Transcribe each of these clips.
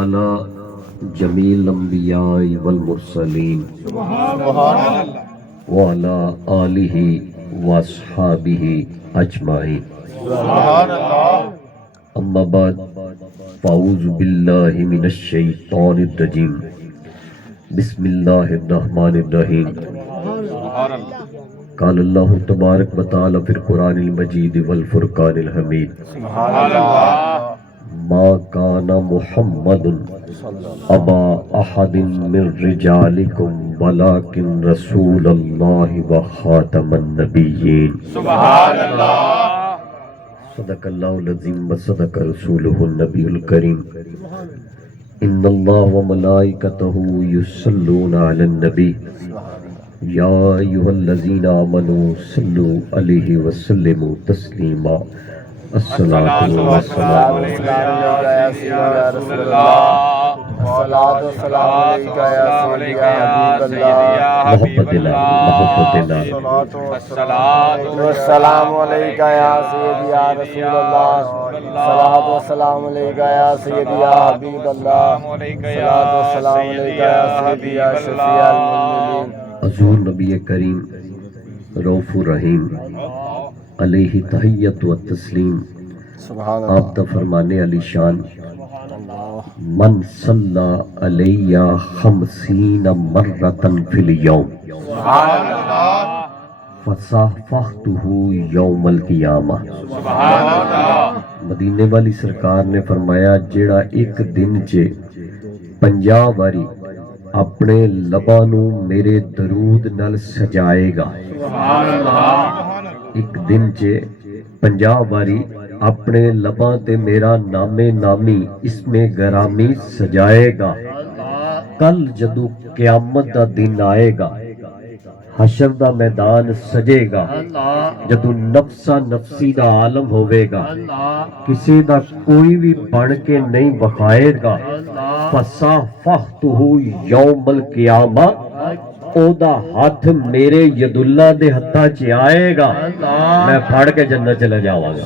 وعلى جميع الأنبياء والمرسلين وعلى آله وأصحابه أجمعين أما بعد فأعوذ بالله من الشيطان الرجيم بسم الله الرحمن الرحيم قال الله تبارك وتعالى في القرآن المجيد والفرقان الحميد ما كان محمد أبا أحد من رجالكم ولكن رسول الله وخاتم النبيين سبحان اللہ. صدق اللہ العظیم وصدق رسولہ النبی الکریم ان اللہ وملائکتہ یصلون علی النبی یا ایھا الذین آمنوا صلوا علیہ وسلموا تسلیما الصلاۃ والسلام محبت السلام علیکہ یا سیدی یا رسول اللہ. صلاۃ والسلام علیکہ یا سیدی یا حبیب اللہ. صلاۃ والسلام علیکہ یا سیدی یا شفیع المذنبین. حضور نبی کریم رؤوف الرحیم علیہ تحیت و تسلیم. آپ کا فرمانے علی شان من صلی علیہ 50 مرتن فی الیوم فصافحتہ یوم القیامہ. مدینے والی سرکار نے فرمایا جیڑا ایک دن چے 50 باری اپنے لباں نو میرے درود نال سجائے گا. ایک دن چے 50 باری اپنے لباں تے میرا نام نامی اسم گرامی سجائے گا. کل جدو قیامت دا دن آئے گا، حشر دا میدان سجے گا، جدو نفسا نفسی دا عالم ہوئے گا، کسی دا کوئی بھی بن کے نہیں بخائے گا. فصافحتہ یوم القیامہ، او دا ہاتھ میرے ید اللہ دے ہتھا چ آئے گا، میں پھڑ کے جنت چلا جاواں گا.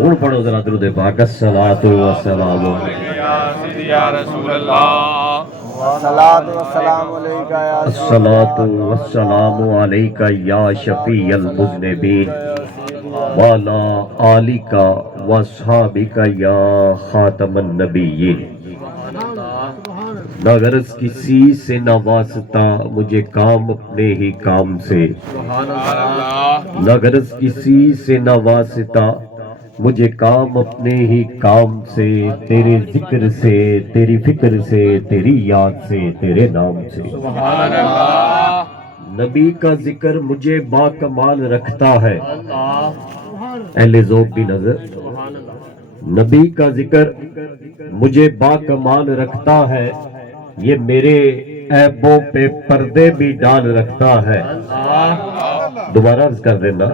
اور پڑھو ذرا درود پاک. الصلاۃ والسلام یا رسول اللہ. صلاۃ والسلام علیکہ یا الصلاۃ والسلام علیکہ یا شفیع المذنبین وعلی آلک واصحابک یا خاتم النبیین. نہ غرض کسی سے نہ واسطہ مجھے کام اپنے ہی کام سے، نہ غرض کسی سے نہ واسطہ مجھے کام اپنے ہی کام سے، تیرے ذکر سے، تیری فکر سے، تیری یاد سے، تیرے نام سے. نبی کا ذکر مجھے با کمال رکھتا ہے. اہل ذوق بھی نظر. نبی کا ذکر مجھے با کمال رکھتا ہے، یہ میرے عیبوں پہ پردے بھی ڈال رکھتا ہے. دوبارہ عرض کر دینا،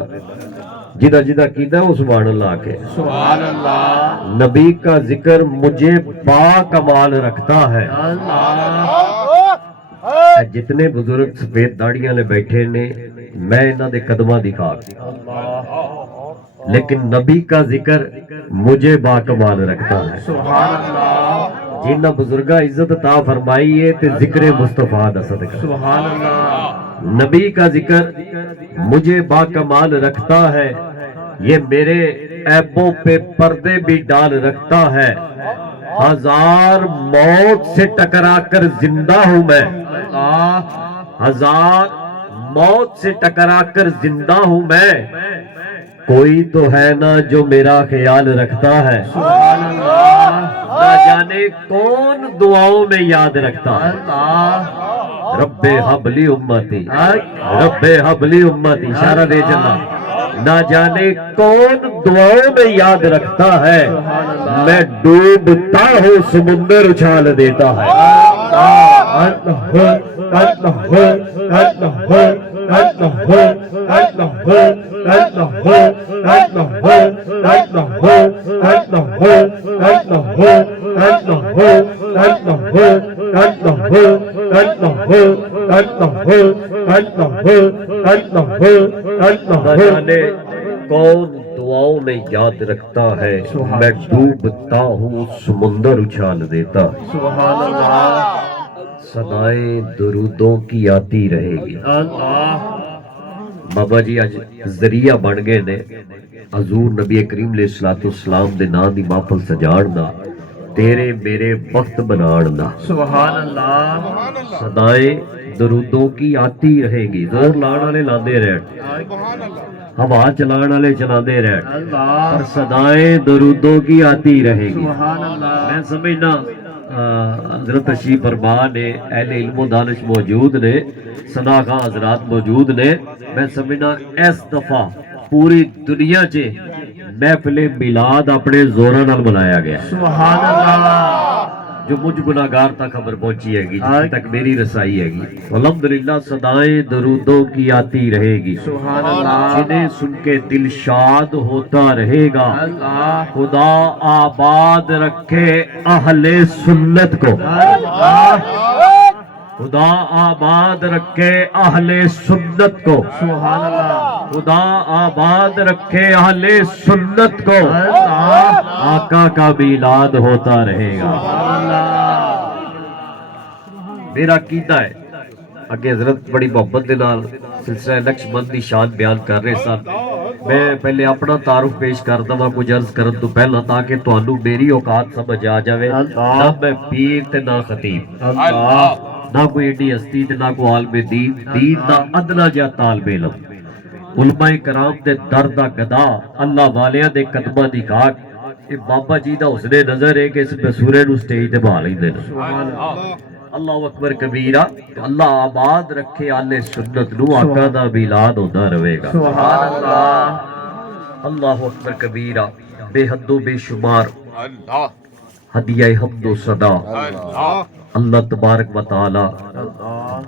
جدہ جدہ کیتا ہے وہ سبحان اللہ کے. نبی کا ذکر مجھے با کمال رکھتا ہے. جتنے بزرگ سفید داڑیاں لے بیٹھے نے میں انہاں دے قدمہ دکھا، لیکن نبی کا ذکر مجھے با کمال رکھتا ہے. جنہ بزرگاں عزت عطا فرمائی ہے تے ذکر مصطفیٰ دا صدقہ. نبی کا ذکر مجھے با کمال رکھتا ہے، یہ میرے عیبوں پہ پردے بھی ڈال رکھتا ہے. 1000 موت سے ٹکرا کر زندہ ہوں میں، 1000 موت سے ٹکرا کر زندہ ہوں میں، کوئی تو ہے نا جو میرا خیال رکھتا ہے. نہ جانے کون دعاؤں میں یاد رکھتا ہے. رب حبلی امتی، رب حبلی امتی، اشارہ دے چلا. نہ جانے کون دعاؤں میں یاد رکھتا ہے، میں ڈوبتا ہوں سمندر اچھال دیتا ہے. کون دعاؤں میں یاد رکھتا ہے میں ڈوبتا ہوں سمندر اچھال دیتا ہے سبحان اللہ صدائیں درودوں کی آتی رہے گی اللہ بابا جی اج ذریعہ بن گئے نے حضور نبی کریم علیہ الصلوۃ والسلام دے نام دی محفل سجاڑ دا تیرے میرے وقت بناڑ دا سبحان اللہ صدائیں درودوں کی آتی رہے گی زور لان والے لاندے رہن ہوا چلان والے چلاندے رہن اللہ اور صدائیں درودوں کی آتی رہے گی سبحان اللہ میں سمجھنا حضرت تشریف فرما نے اہل علم و دانش موجود نے ثنا خاں حضرات موجود نے میں سمجھنا اس دفعہ پوری دنیا چ محفل میلاد اپنے زوراں نال منایا گیا سبحان اللہ جو مجھ گناہگار تک خبر پہنچی ہے گی جس تک میری رسائی ہے گی الحمدللہ صدائیں درودوں کی آتی رہے گی سبحان اللہ جنہیں سن کے دل شاد ہوتا رہے گا اللہ خدا آباد رکھے اہل سنت کو خدا آباد رکھے اہل سنت کو سبحان اللہ خدا آباد رکھے اہل سنت کو اللہ آقا کا میلاد ہوتا رہے گا میرا عقیدہ ہے اگے حضرت بڑی محبت دے نال سلسلہ نقش بند دی شان بیان کر رہے سن میں پہلے اپنا تعارف پیش کرتا ہوں کچھ عرض کرن تو پہلا تاکہ تانوں میری اوقات سمجھ آ جاوے نہ میں پیر تے نہ خطیب اللہ نہ کوئی ایڈی ہستی تے نہ کوئی عالم دین دین دا ادنا جا طالب علم علماء کرام دے در دا گدا اللہ والیاں دے قدماں دی خاک اے بابا جی دا حسن نظر ہے کہ اس بسورے نو سٹیج تے بہا لیندے نے سبحان اللہ اللہ اکبر کبیرہ اللہ آباد رکھے آل سنت نو آقا دا میلاد ہوتا رہے گا سبحان اللہ اللہ اکبر کبیرہ بے حد و بے شمار اللہ ہدیہ حمد و صدا اللہ اللہ تبارک و تعالی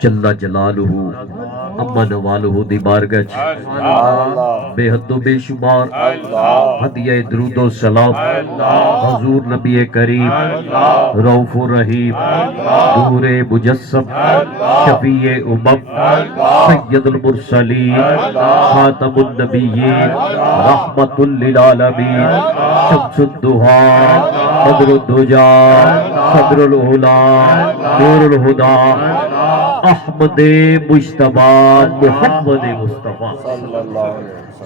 جل جلالہ اما نوالہ دی بارگاہ چ اللہ بے حد و بے شمار ہدیہ درود و سلام حضور نبی کریم رؤوف الرحیم نور مجسم شفیع امم سید المرسلین خاتم النبیین رحمت للعالمین شمس الدہا بدر الدجا صدر العلا نور الہدی احمد مجتبی محمد مصطفیٰ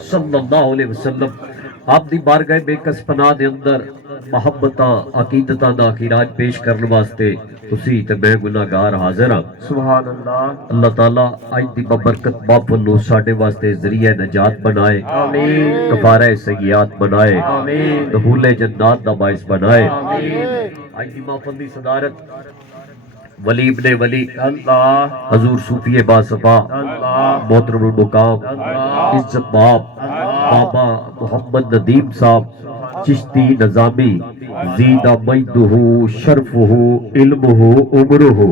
صلی اللہ علیہ وسلم آپ دی بارگاہ بے کس پناہ دے اندر محبتاں عقیدتاں دا خراج پیش کرنے واسطے تسی تے میں گناہگار حاضر ہاں سبحان اللہ اللہ تعالیٰ آج دی ببرکت محفل نو ساڈے واسطے ذریعہ نجات بنائے آمین کفارہ سیئات بنائے آمین دخول جنات دا باعث بنائے آمین آج دی محفل دی صدارت ولی ابن ولی اللہ حضور صوفی باصفا اللہ محترم المقام عزت باب بابا محمد ندیم صاحب چشتی نظامی زیدہ مجدہ شرفہ علمہ عمرہ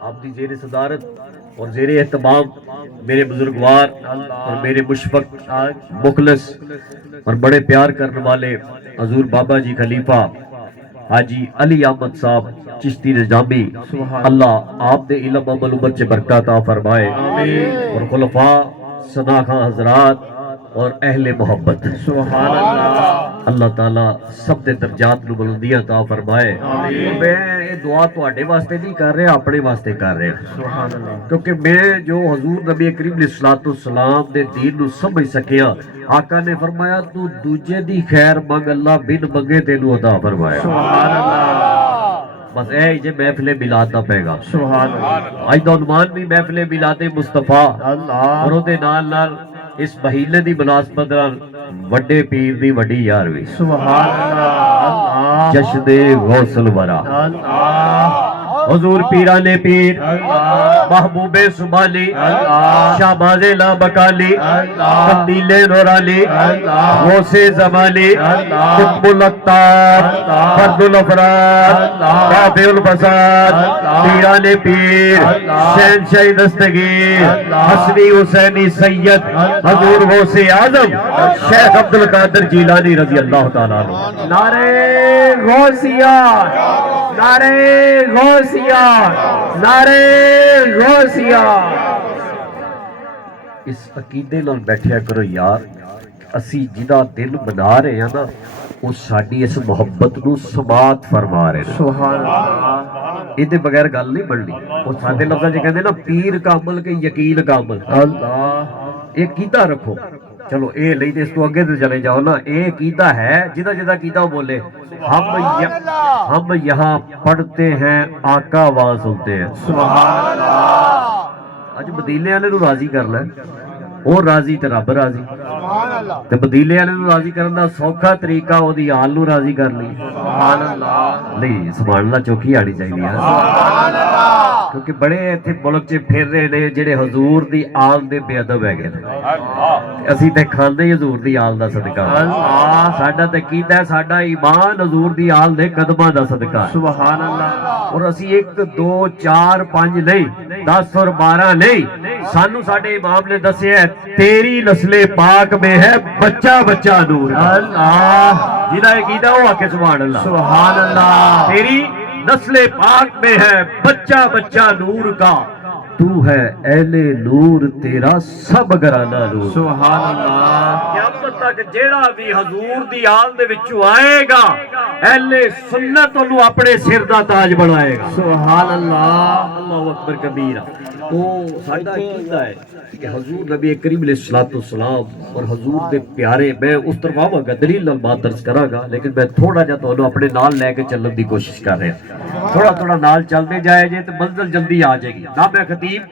آپ دی زیر صدارت اور زیر اہتمام میرے بزرگوار اور میرے مشفق مخلص اور بڑے پیار کرنے والے حضور بابا جی خلیفہ حاجی علی احمد صاحب چشتی نظامی اللہ آپ دے علم عمل عمر سے برکات عطا فرمائے اور خلفاء ثنا خاں حضرات اور اہل محبت سبحان اللہ اللہ تعالیٰ سب دے درجات نو بلندیاں عطا فرمائے میں یہ دعا تواڈے واسطے نہیں کر رہا اپنے واسطے کر رہا سبحان اللہ کیونکہ میں جو حضور نبی کریم علیہ الصلوۃ والسلام دے دین نو سمجھ سکیا آقا نے فرمایا تو دوجے دی خیر منگ اللہ بن منگے تینوں عطا فرمایا سبحان اللہ بس اے جے محفل میلاد دا پیغام سبحان اللہ اج دا عنوان بھی محفل میلاد مصطفیٰ اللہ اور اودے نال نال اس مہینے دی مناسبت نال وڈے پیر دی وڈی یارویں سبحان اللہ جشن غوث الورا اللہ حضور پیران پیر محبوب سبحانی شہباز لامکانی قندیل نورانی غوث زمانی قطب الاقطاب فرد الافراد رافع الفساد پیران پیر شہنشاہ دستگیر حسنی حسینی سید حضور غوث اعظم شیخ عبدالقادر جیلانی رضی اللہ تعالیٰ عنہ نعرے غوثیہ نعرے غوثیہ نعرے غوثیہ اس عقیدے نال بیٹھیا کرو یار ਅਸੀਂ ਜਿਹਦਾ ਦਿਨ ਮਨਾ ਰਹੇ ਹਾਂ ਨਾ, ਉਹ ਸਾਡੀ ਇਸ ਮੁਹੱਬਤ ਨੂੰ ਸਮਾਤ ਫਰਮਾ ਰਹੇ ਨੇ। سبحان اللہ ਇਹਦੇ ਬਗੈਰ ਗੱਲ ਨਹੀਂ ਬਣਨੀ। ਉਹ ਸਾਡੇ ਲਫ਼ਜ਼ਾਂ 'ਚ ਕਹਿੰਦੇ ਨਾ, ਪੀਰ ਕਾਮਲ ਕੇ ਯਕੀਨ ਕਾਮਲ। اللہ ਇਹ ਕੀਦਾ ਰੱਖੋ। ਚਲੋ ਇਹ ਲਈ ਤੇ ਇਸ ਤੋਂ ਅੱਗੇ ਤੇ ਚਲੇ ਜਾਓ ਨਾ, ਇਹ ਕੀਦਾ ਹੈ ਜਿਹਦਾ ਕੀਦਾ ਬੋਲੇ। ہم یہاں پڑھتے ہیں آقا آواز سنتے ہیں۔ سبحان اللہ اج مدینے والے نو راضی کرنا ہے، وہ راضی تے رب راضی۔ سبحان اللہ تے مدینے والے نو راضی کرن دا سوکھا طریقہ اودی آل نو راضی کر لی۔ سبحان اللہ نہیں سبحان اللہ چوکھی آنی چاہیے ہے، سبحان اللہ کیونکہ بڑے ایتھے ملک چ پھر رہے نے جڑے حضور دی آل دے بے ادب ہے گے۔ اسی تے کھاندے ہی حضور دی آل دا صدقہ۔ اللہ ساڈا تے کیتا ہے، ساڈا ایمان حضور دی آل دے قدماں دا صدقہ ہے۔ سبحان اللہ اور اسی 1 2 4 5 نہیں 10 اور 12 نہیں، سانو ساڈے امام نے دسیا ہے تیری نسل پاک میں ہے بچہ بچہ نور کا۔ اللہ جنہاں یہ کیتا وہ آکے سبحان اللہ۔ سبحان اللہ تیری نسل پاک میں ہے بچہ بچہ نور کا، تو ہے اہل نور تیرا سب گھرانہ نور۔ سبحان اللہ قیامت تک جیڑا بھی حضور دی آل دے وچوں آئے گا، اہل سنت انہوں اپنے سر دا تاج بنائے گا۔ سبحان اللہ اللہ اکبر کبیرہ۔ تو ساڈا عقیدہ ہے کہ حضور نبی کریم علیہ الصلوۃ والسلام اور حضور دے پیارے، میں اس طرف آواں گا دلیل نال بات درج کراں گا، لیکن میں تھوڑا جا تانوں اپنے نال لے کے چلن دی کوشش کر رہا ہوں۔ تھوڑا نال چلتے جائے جے تو منزل جلدی آ جائے گی۔ نہ میں خطیب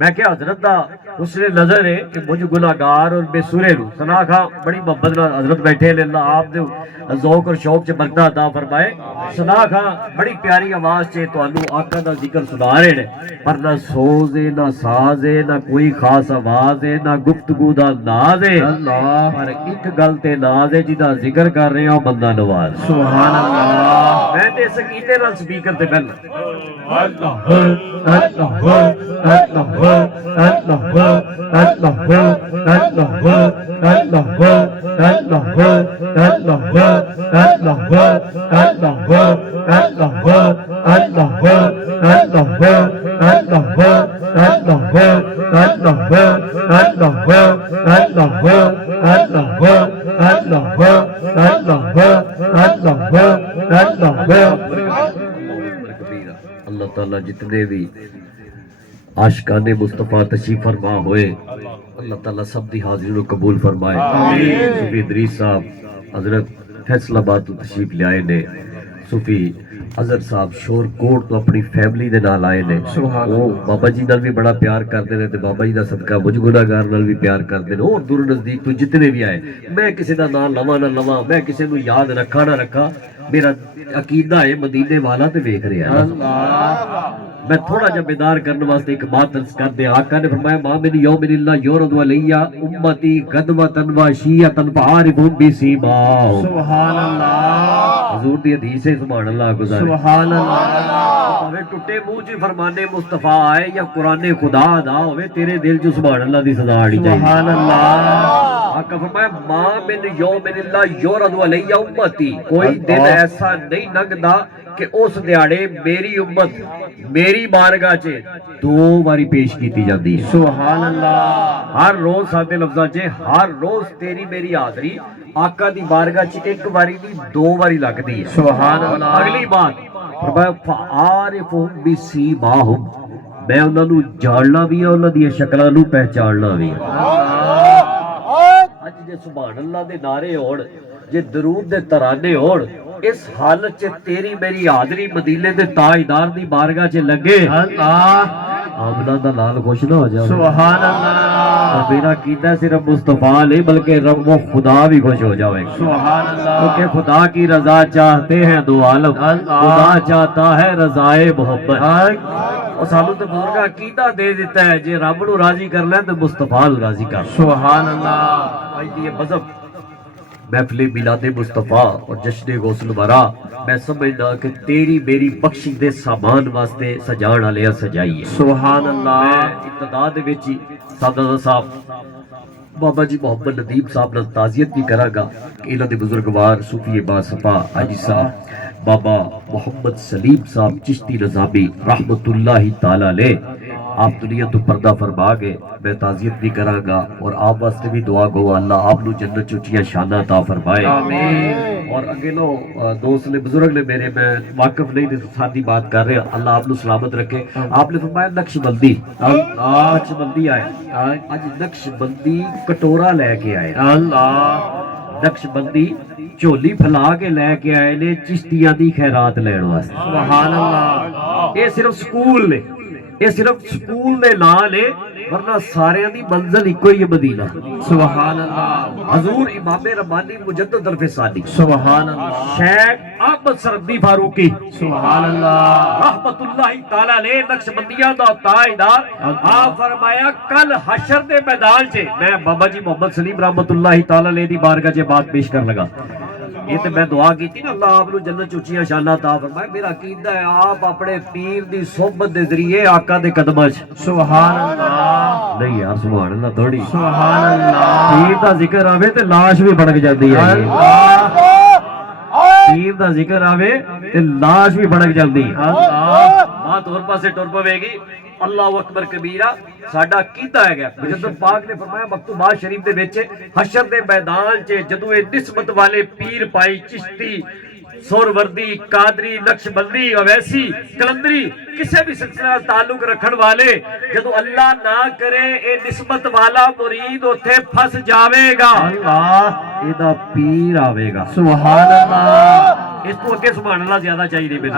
میں کہ حضرت دا حسن نظر ہے کہ مجھ گناہگار اور بے سرے نو سنا کھا بڑی محبت نال حضرت بیٹھے لے، اللہ آپ دے ذوق اور شوق سے برکت عطا فرمائے۔ سنا کھا بڑی پیاری آواز سے تانوں آقا دا ذکر سنا رہے نے، پر نہ سوز ہے نہ ساز ہے نہ کوئی خاص آواز ہے نہ گفتگو دا ناز ہے، اللہ پر ایک گل تے ناز ہے جدا ذکر کر رہے ہوں بندہ نواز۔ سبحان اللہ میں تے سکیتے نال سپیکر تے پہلا اللہ اللہ اللہ اللہ تعالیٰ جتنے بھی عاشقان مصطفیٰ تشریف فرما ہوئے، اللہ تعالیٰ سب دی حاضری کو قبول فرمائے۔ صوفی ادریس صاحب حضرت فیصل آباد تو تشریف لے آئے نے، صوفی اظہر صاحب شور کوٹ تو اپنی فیملی دے نال آئے نے، وہ بابا جی نال بھی بڑا پیار کرتے ہیں، بابا جی دا صدقہ مجھ گناہگار نال بھی پیار کرتے ہیں، اور دور نزدیک تو جتنے بھی آئے۔ میں کسی دا نام لواں نہ لواں، میں کسی نو یاد رکھا نہ رکھا، میرا عقیدہ ہے مدینے والا تے ویکھ رہا ہے۔ میں تھوڑا جا بیدار کرنے واسطے ایک بات عرض کر دیا۔ آقا نے فرمایا ما من یوم الا یورد علیہ امتی غدوۃ و عشیۃ فعارفهم بسیماہم۔ سبحان اللہ حضور دی حدیث ہے، سبحان اللہ گزارے۔ سبحان اللہ پاوے ٹوٹے منہ چ فرمان مصطفیٰ آئے یا قرآن خدا دا ہوئے، تیرے دل چ سبحان اللہ دی صدا آنی چاہیے۔ سبحان اللہ آقا فرمایا ما من یوم الا یورد علیہ امتی، کوئی دن ایسا نہیں لنگدا کہ اس دیاڑے میری امت میری بارگاہ چ 2 باری پیش کیتی جاندی ہے۔ سبحان اللہ ہر روز سادے لفظاں چ ہر روز تیری میری حاضری آقا دی بارگاہ چ 1 باری نہیں 2 باری لگدی ہے۔ سبحان اللہ اگلی بات فرمایا فعارفهم بسیماہم، میں انہاں نو جاننا بھی ہے، انہاں دی شکلاں نو پہچاننا بھی ہے۔ اج جے سبحان اللہ دے نعرے ہون، جے درود دے ترانے ہون، اس حالت چ تیری میری حاضری مدینے دے تاجدار دی بارگاہ چ لگے، اللہ آمنہ دا لال خوش نہ ہو جائے۔ سبحان اللہ میرا کیتا صرف مصطفیٰ نہیں بلکہ رب و خدا بھی خوش ہو جاوے، سبحان اللہ کیونکہ خدا کی رضا چاہتے ہیں دو عالم، خدا چاہتا ہے رضائے محبت۔ اور سانو تے بزرگاں عقیدہ دے دیتا ہے جے رب نو راضی کر لیں تو مصطفیٰ نو راضی کر۔ سبحان اللہ آج دی یہ مذہب محفل میلاد مصطفیٰ اور جشن غسل ورا، میں سمجھنا کہ تیری میری بخشش دے سامان واسطے سجان والے سجائیے۔ سبحان میں اللہ ابتدا دے وچ ہی سادہ صاحب بابا جی محمد ندیم صاحب نال تعزیت بھی کراں گا کہ انہاں دے بزرگوار صوفی باصفا حاجی صاحب بابا محمد سلیم صاحب چشتی نظامی رحمت اللہ تعالی علیہ، آپ دنیا تو پردہ فرما گئے، میں تعزیت بھی کراں گا اور آپ واسطے بھی دعا گو اللہ آپ نو جنت چوچیاں شانہ عطا فرمائے آمین۔ اور اگے لو دوست نے بزرگ نے میرے، میں واقف نہیں تھے، سادی بات کر رہے ہیں، اللہ آپ نو سلامت رکھے۔ آپ نے فرمایا نقش بندی، نقش بندی آئے، آج نقش بندی کٹورا لے کے آئے، نقش بندی چولی پھلا کے لے کے آئے نے چشتیاں دی خیرات لین واسطے، سبحان اللہ۔ یہ صرف سکول نے، یہ صرف سکول دے نا نے، ورنہ سارے دی منزل ایک ہی مدینہ، سبحان اللہ۔ حضور امام ربانی مجدد الفسانی، سبحان اللہ۔ شیخ احمد سردی فاروقی، سبحان اللہ، رحمت اللہ تعالی علیہ، نقش بندیاں دا تاجدار، آپ فرمایا کل حشر دے میدان چے، میں بابا جی محمد سلیم رحمت اللہ تعالی علیہ دی بارگاہ چے بات پیش کر لگا، یہ تو میں دعا کی تھی نا اللہ آپ نو جنت چوچیاں شانہ عطا فرمائے۔ میرا عقیدہ ہے آپ اپنے پیر دی صحبت دے ذریعے آقا دے قدماں چ، سبحان اللہ، نہیں یار سبحان اللہ تھوڑی، سبحان اللہ، پیر دا ذکر آوے تے لاش بھی بڑک جاندی ہے، پیر دا ذکر آوے تے لاش بھی بڑک جاندی ہے، ماں تور پاسے ٹر پوے گی، اللہ اکبر کبیرہ ساڈا کیتا ہے گیا۔ مجدد پاک نے فرمایا مکتوبات شریف دے وچ حشر دے میدان چ جدوں اے نسبت والے پیر پائی چشتی سوروردی قادری نقش بندی اویسی کلندری کسے بھی سلسلہ تعلق رکھن والے جدو اللہ نہ کرے اے نسبت والا مرید اتھے پھس جاوے گا، اللہ ایدہ پیر آوے گا، سبحان اللہ۔ اس کو اگے سبحان اللہ زیادہ چاہیے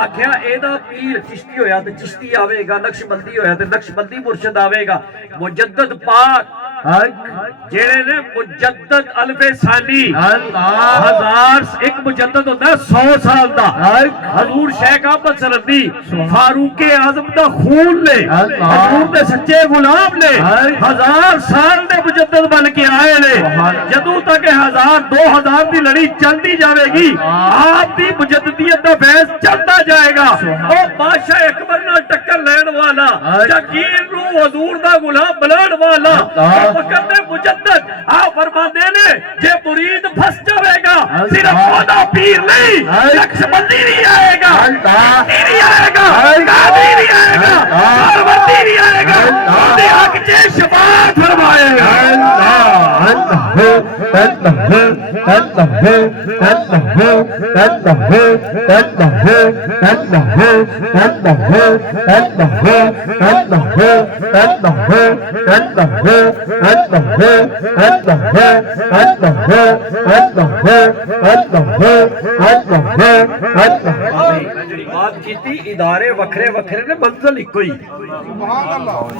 آخیا ایدہ پیر چشتی ہویا تو چشتی آوے گا، نقش بندی ہویا تو نقش بندی مرشد آوے گا۔ مجدد پاک جیڑے نے مجدد الف ثانی، ہزار ایک مجدد ہوتا ہے 100 سال دا، حضور شیخ احمد سرندی فاروق اعظم دا خون لے، حضور دے سچے غلام لے، 1000 سال دے مجدد بن کے آئے لے، جدوں تک 1000 2000 دی لڑی چلتی جاوے گی آپ دی مجددیت دا فیض چلتا جائے گا۔ او بادشاہ اکبر نہ ٹکر لین والا، جاگیر نو حضور دا غلام بلان والا، وقت مجدد آپ فرماندے نے جے مرید پھس جاوے گا صرف خدا پیر نہیں، نقش بندی نہیں آئے گا، نہیں آئے گا، قادری نہیں آئے گا، سروردی نہیں آئے گا، خودے حق جے شفاعت فرمائے بات کیتی ادارے وکھرے وکھرے نے منزل ایک ہی،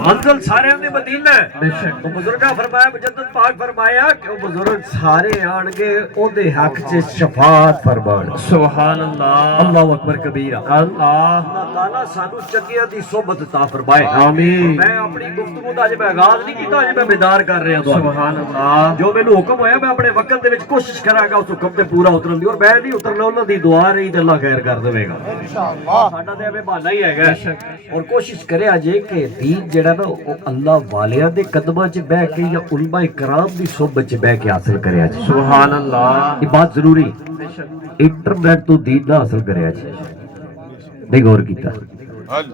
منزل سارے نے مدینہ ہے۔ تو بزرگاں فرمایا مجدد پاک فرمایا کہ وہ بزرگ سارے آن گے او دے حق سے شفاعت فرمان، سبحان اللہ، اللہ اکبر کبیرہ۔ اللہ تعالیٰ سانو چنگیاں دی صحبت عطا فرمائے آمین۔ میں اپنی گفتگو دا جب آغاز نہیں کیتا جب میں بیدار کر رہا ہوں، سبحان اللہ، جو میں حکم ہویا میں اپنے وقت دے وچ کوشش کراں گا اس حکم تے پورا اترن دی، اور میں نہیں اترنا انہاں دی دعا رہی تے اللہ خیر کر دے گا انشاءاللہ، ساڈا تے ایویں بہانہ ہی ہے۔ اور کوشش کرے اجے کہ دین جڑا نا او اللہ والیاں دے قدماں چ بیٹھ کے یا علماء کرام دی صحبت چ بیٹھ کے حاصل کرے اج، سبحان اللہ، یہ بات ضروری، انٹرنیٹ تو دین نہ حاصل کرے اج، نہیں غور کیتا،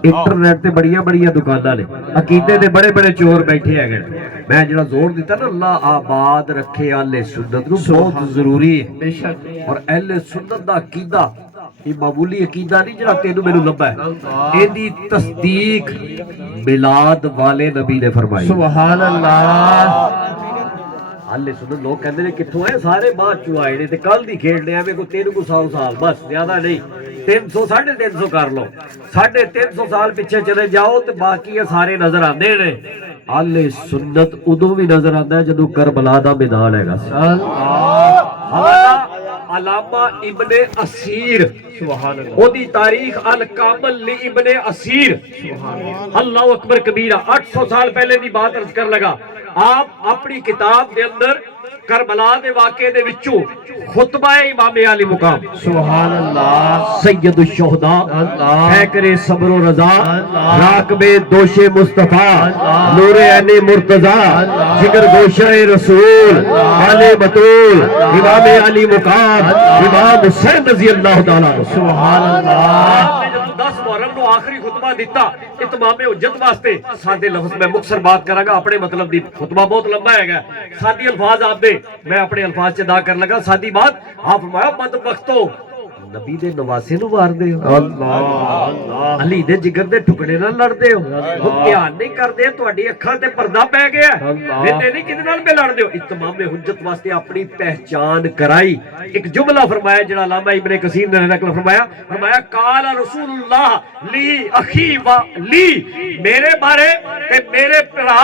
انٹرنیٹ تے بڑیاں بڑیاں دکاناں نے، عقیدے دے بڑے بڑے چور بیٹھے ہیں، میں جڑا زور دیتا نا اللہ آباد رکھے اہل سنت نو بہت ضروری ہے، اور اہل سنت دا عقیدہ یہ معمولی عقیدہ نہیں جڑا تینوں میرے لبا ہے، ایدی تصدیق میلاد والے نبی نے فرمائی، سبحان اللہ۔ اہل سنت لوگ کہندے نے کتھوں ہے، سارے بعد چوں آئے نے تے کل دی کھیڈنے ایویں کو 300 سال بس زیادہ نہیں، 300 350 کر لو، 350 سال پیچھے چلے جاؤ تے باقی سارے نظر آندے نے۔ اہل سنت ادوں بھی نظر آندا ہے جدوں کربلا دا میدان ہے گا، علامہ ابن اسیر سبحان اللہ، او دی تاریخ الکامل لی ابن اسیر، اللہ اکبر کبیرہ، 800 سال پہلے دی بات عرض کر لگا۔ آپ اپنی کتاب دے اندر کربلا دے واقعے دے وچوں خطبہ امام علی مقام سبحان اللہ، سید الشہداء، پیکر صبر و رضا، راکب دوش مصطفیٰ، نور عین مرتضیٰ، جگر گوشہ رسول، آل بطول، امام علی مقام، امام حسین رضی اللہ تعالیٰ سبحان اللہ۔ 10 محرم کو آخری خطبہ دیتا اتمام حجت واسطے سادے لفظ میں مختصر بات کراں گا اپنے مطلب دی خطبہ بہت لمبا ہے سادی الفاظ آپ دے میں اپنے الفاظ سے ادا کر لگا سادی بات آپ فرمایا بدبختو نبی دے نواسے نو مار دے ہو اللہ علی دے جگر دے ٹکڑے نہ لڑ دے ہو وہ دھیان نہیں کر دے تہاڈی اکھاں تے پردہ پے گیا ویندے نہیں کدے نال پہ لڑ دے ہو اتمام حجت واسطے اپنی پہچان کرائی ایک جملہ فرمایا جڑا علامہ ابن کثیر نے نقل فرمایا قال رسول اللہ لی اخی و لی میرے بارے تے میرے بھرا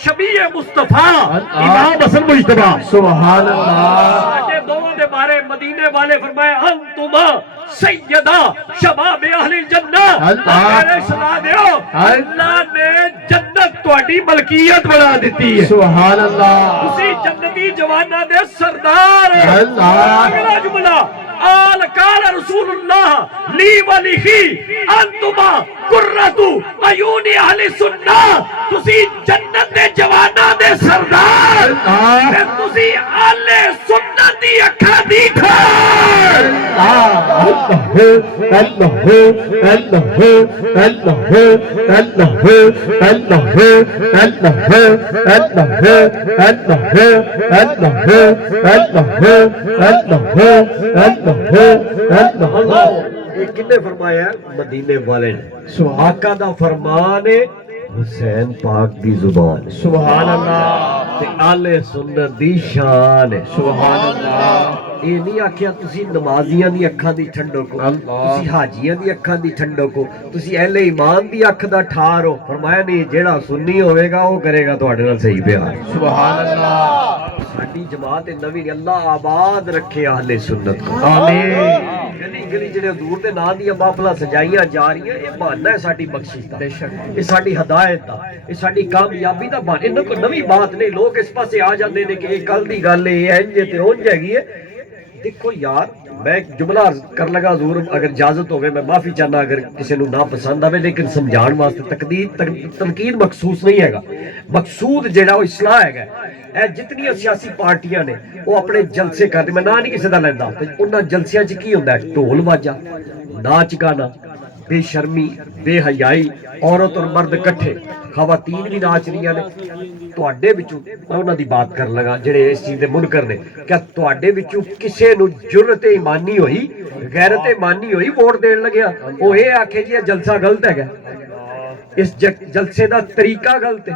شبیہ مصطفیٰ امام حسن مجتبی سبحان اللہ ساڈے دوواں دے بارے مدینے والے فرمایا انتما سیدہ شباب اہل الجنہ میرے سنا دیو اللہ نے جنت تہاڈی ملکیت بنا دیتی ہے سبحان اللہ تسی جنتی جواناں دے سردار اللہ اگلا جملہ آل قال رسول اللہ لی ولیہی انتما قرۃ عیون اہل سنہ تسی جنت دے جواناں دے سردار تے تسی اہل سنت دی اکھاں دی ٹھار کنے فرمایا مدینے والے نے آقا دا فرمان ہے حسین پاک دی زبان سبحان اللہ تے آل سنت دی شان ہے سبحان اللہ یہ نہیں آکھیا تسی نمازیاں دی اکھاں دی ٹھنڈو کو تسی حاجیاں دی اکھاں دی ٹھنڈو کو تسی اہل ایمان دی اکھ دا ٹھار ہو فرمایا نہیں جیڑا سنی ہوئے گا وہ کرے گا تہاڈے نال صحیح پیار سبحان اللہ ساڈی جماعت نویں اللہ آباد رکھے اہل سنت کو آمین گلی گلی جڑے حضور دے نام دی محفلاں سجائیاں جا رہی ہیں یہ بہانہ ہے ساڈی بخشش دا یہ ساڈی ہدایت دا یہ ساڈی کامیابی دا بہانہ انہاں کوئی نویں بات نہیں لوگ اس پاسے آ جاندے نے کہ یہ کل دی گل ہے یہ انج تے اونج ہیگی ہے دیکھو یار میں ایک جملہ کر لگا حضور اگر اجازت ہوگی میں معافی چاہنا اگر کسی نو نہ پسند آوے لیکن سمجھان واسطے تنقید مقصود نہیں ہے گا مقصود جیڑا وہ اصلاح ہے گا اے جتنی سیاسی پارٹیاں نے وہ اپنے جلسے کرتے میں نہ نہیں کسی دا لیندا انہاں جلسیاں چ کی ہوندا ہے ڈھول واجا ناچ گانا بے شرمی بے حیائی عورت اور مرد کٹھے خواتین بھی ناچ رہی نے تواڈے وچوں انہاں دی بات کر لگا جڑے اس چیز دے منکر نے کیا تواڈے وچوں کسے نو جرأت ایمانی ہوئی غیرت ایمانی ہوئی ووٹ دین لگیا او اے آکھے جی جلسہ غلط ہے اس جلسے دا طریقہ غلط ہے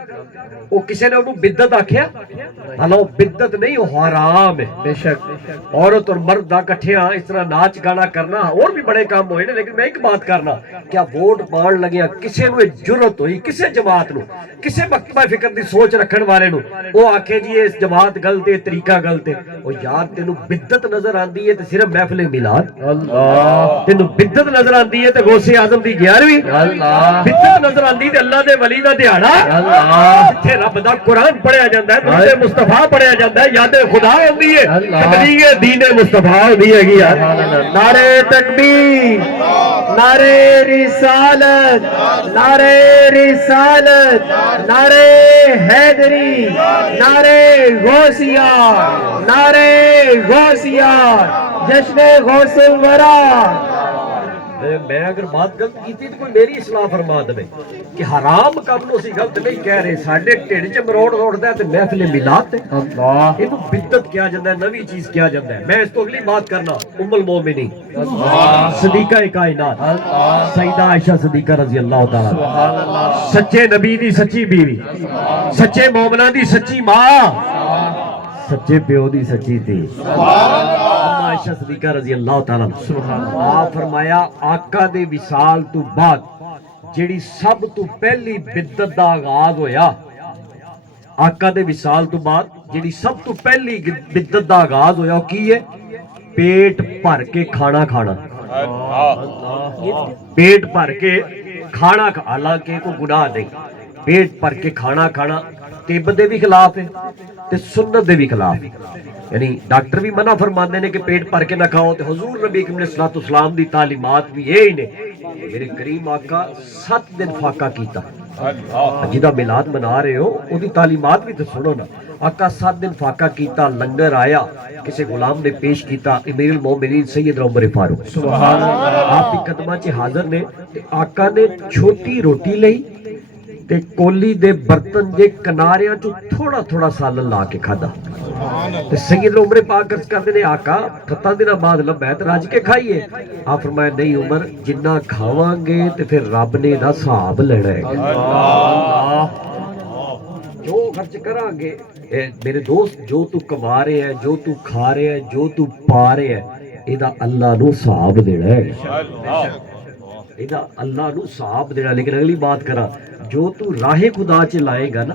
وہ کسی نے انہوں بدت آکھیا حالانکہ بدت نہیں وہ حرام ہے بے شک عورت اور مرد دا کٹھیاں اس طرح ناچ گانا کرنا اور بھی بڑے کام ہوئے لیکن میں ایک بات کرنا کیا ووٹ پان لگیا کسی نو جرأت ہوئی کسی جماعت نو کسی مکتبہ فکر دی سوچ رکھن والے نو وہ آکھے جی اس جماعت غلط ہے طریقہ غلط ہے وہ یار تینوں بدت نظر آندی ہے تے صرف محفل میلاد اللہ تینوں بدت نظر آندی ہے تے غوث اعظم دی 11ویں اللہ بدت نظر آندی تے اللہ دے ولی دا دیہاڑا اللہ جتھے رب دا قرآن پڑھیا جاندا ہے درود مصطفیٰ پڑھیا جاندا ہے یاد خدا ہوندی ہے تبلیغ دین مصطفیٰ ہوندی ہے گی یار نعرہ تکبیر نعرہ رسالت نعرہ رسالت نعرہ حیدری نعرہ غوثیہ نعرہ غوثیہ جشن غوث الورا میں اگر بات غلط کی تھی تو کوئی میری اصلاح فرما دے کہ حرام کام نو سی غلط نہیں کہہ رہے ساڈے ٹھڈ چ مروڑ روڑدا ہے تے محفل میلاد تے اللہ اینو بدعت کیا جاندا ہے نویں چیز کیا جاندا ہے میں اس تو اگلی بات کرنا ام المومنین صدیقہ کائنات سیدہ عائشہ صدیقہ رضی اللہ تعالی سبحان اللہ سچے نبی دی سچی بیوی سچے مومناں دی سچی ماں سچے پیو دی سچی تھی اما عائشہ صدیقہ رضی اللہ تعالی عنہ آپ فرمایا آقا دے وصال تو بعد جیڑی سب تو پہلی بدعت دا آغاز ہویا آقا دے وصال تو بعد جیڑی سب تو پہلی بدعت دا آغاز ہویا وہ کی ہے پیٹ بھر کے کھانا کھانا پیٹ بھر کے کھانا حالانکہ کوئی گناہ نہیں پیٹ بھر کے کھانا کھانا طب دے بھی خلاف ہے تے سنت دے بھی خلاف ہے یعنی ڈاکٹر بھی منع فرماندے نے کہ پیٹ بھر کے نہ کھاؤ تے حضور نبی کریم علیہ الصلوۃ والسلام دی تعلیمات بھی یہی نے میرے کریم آقا 7 دن فاقہ کیتا جہاں میلاد منا رہے ہو وہ دی تعلیمات بھی تو سنو نا آقا 7 دن فاقہ کیتا، لنگر آیا، کسی غلام نے پیش کیتا، امیر المومنین سیدنا عمر فاروق سبحان اللہ آپ کی قدمہ چ حاضر نے تے آقا نے چھوٹی روٹی لئی تے کولی دے برتن دے کناریاں چوں تھوڑا تھوڑا سالن لا کے کھادا تے سیدنا عمر پاک عرض کردے نے آقا 7 دن بعد لبا ہے تے رج کے کھائیے. آپ فرمایا نہیں عمر جنہ کھاواں گے تے پھر رب نے دا حساب لینا ہے. اللہ جو خرچ کراں گے میرے دوست جو تو کما رہے ہیں جو تو کھا رہے ہیں جو تو پا رہے ہیں ایدہ اللہ نو حساب دینا ہے. ایدہ اللہ نو حساب دینا. لیکن اگلی بات کرا جو تو راہ خدا چ لائے گا نا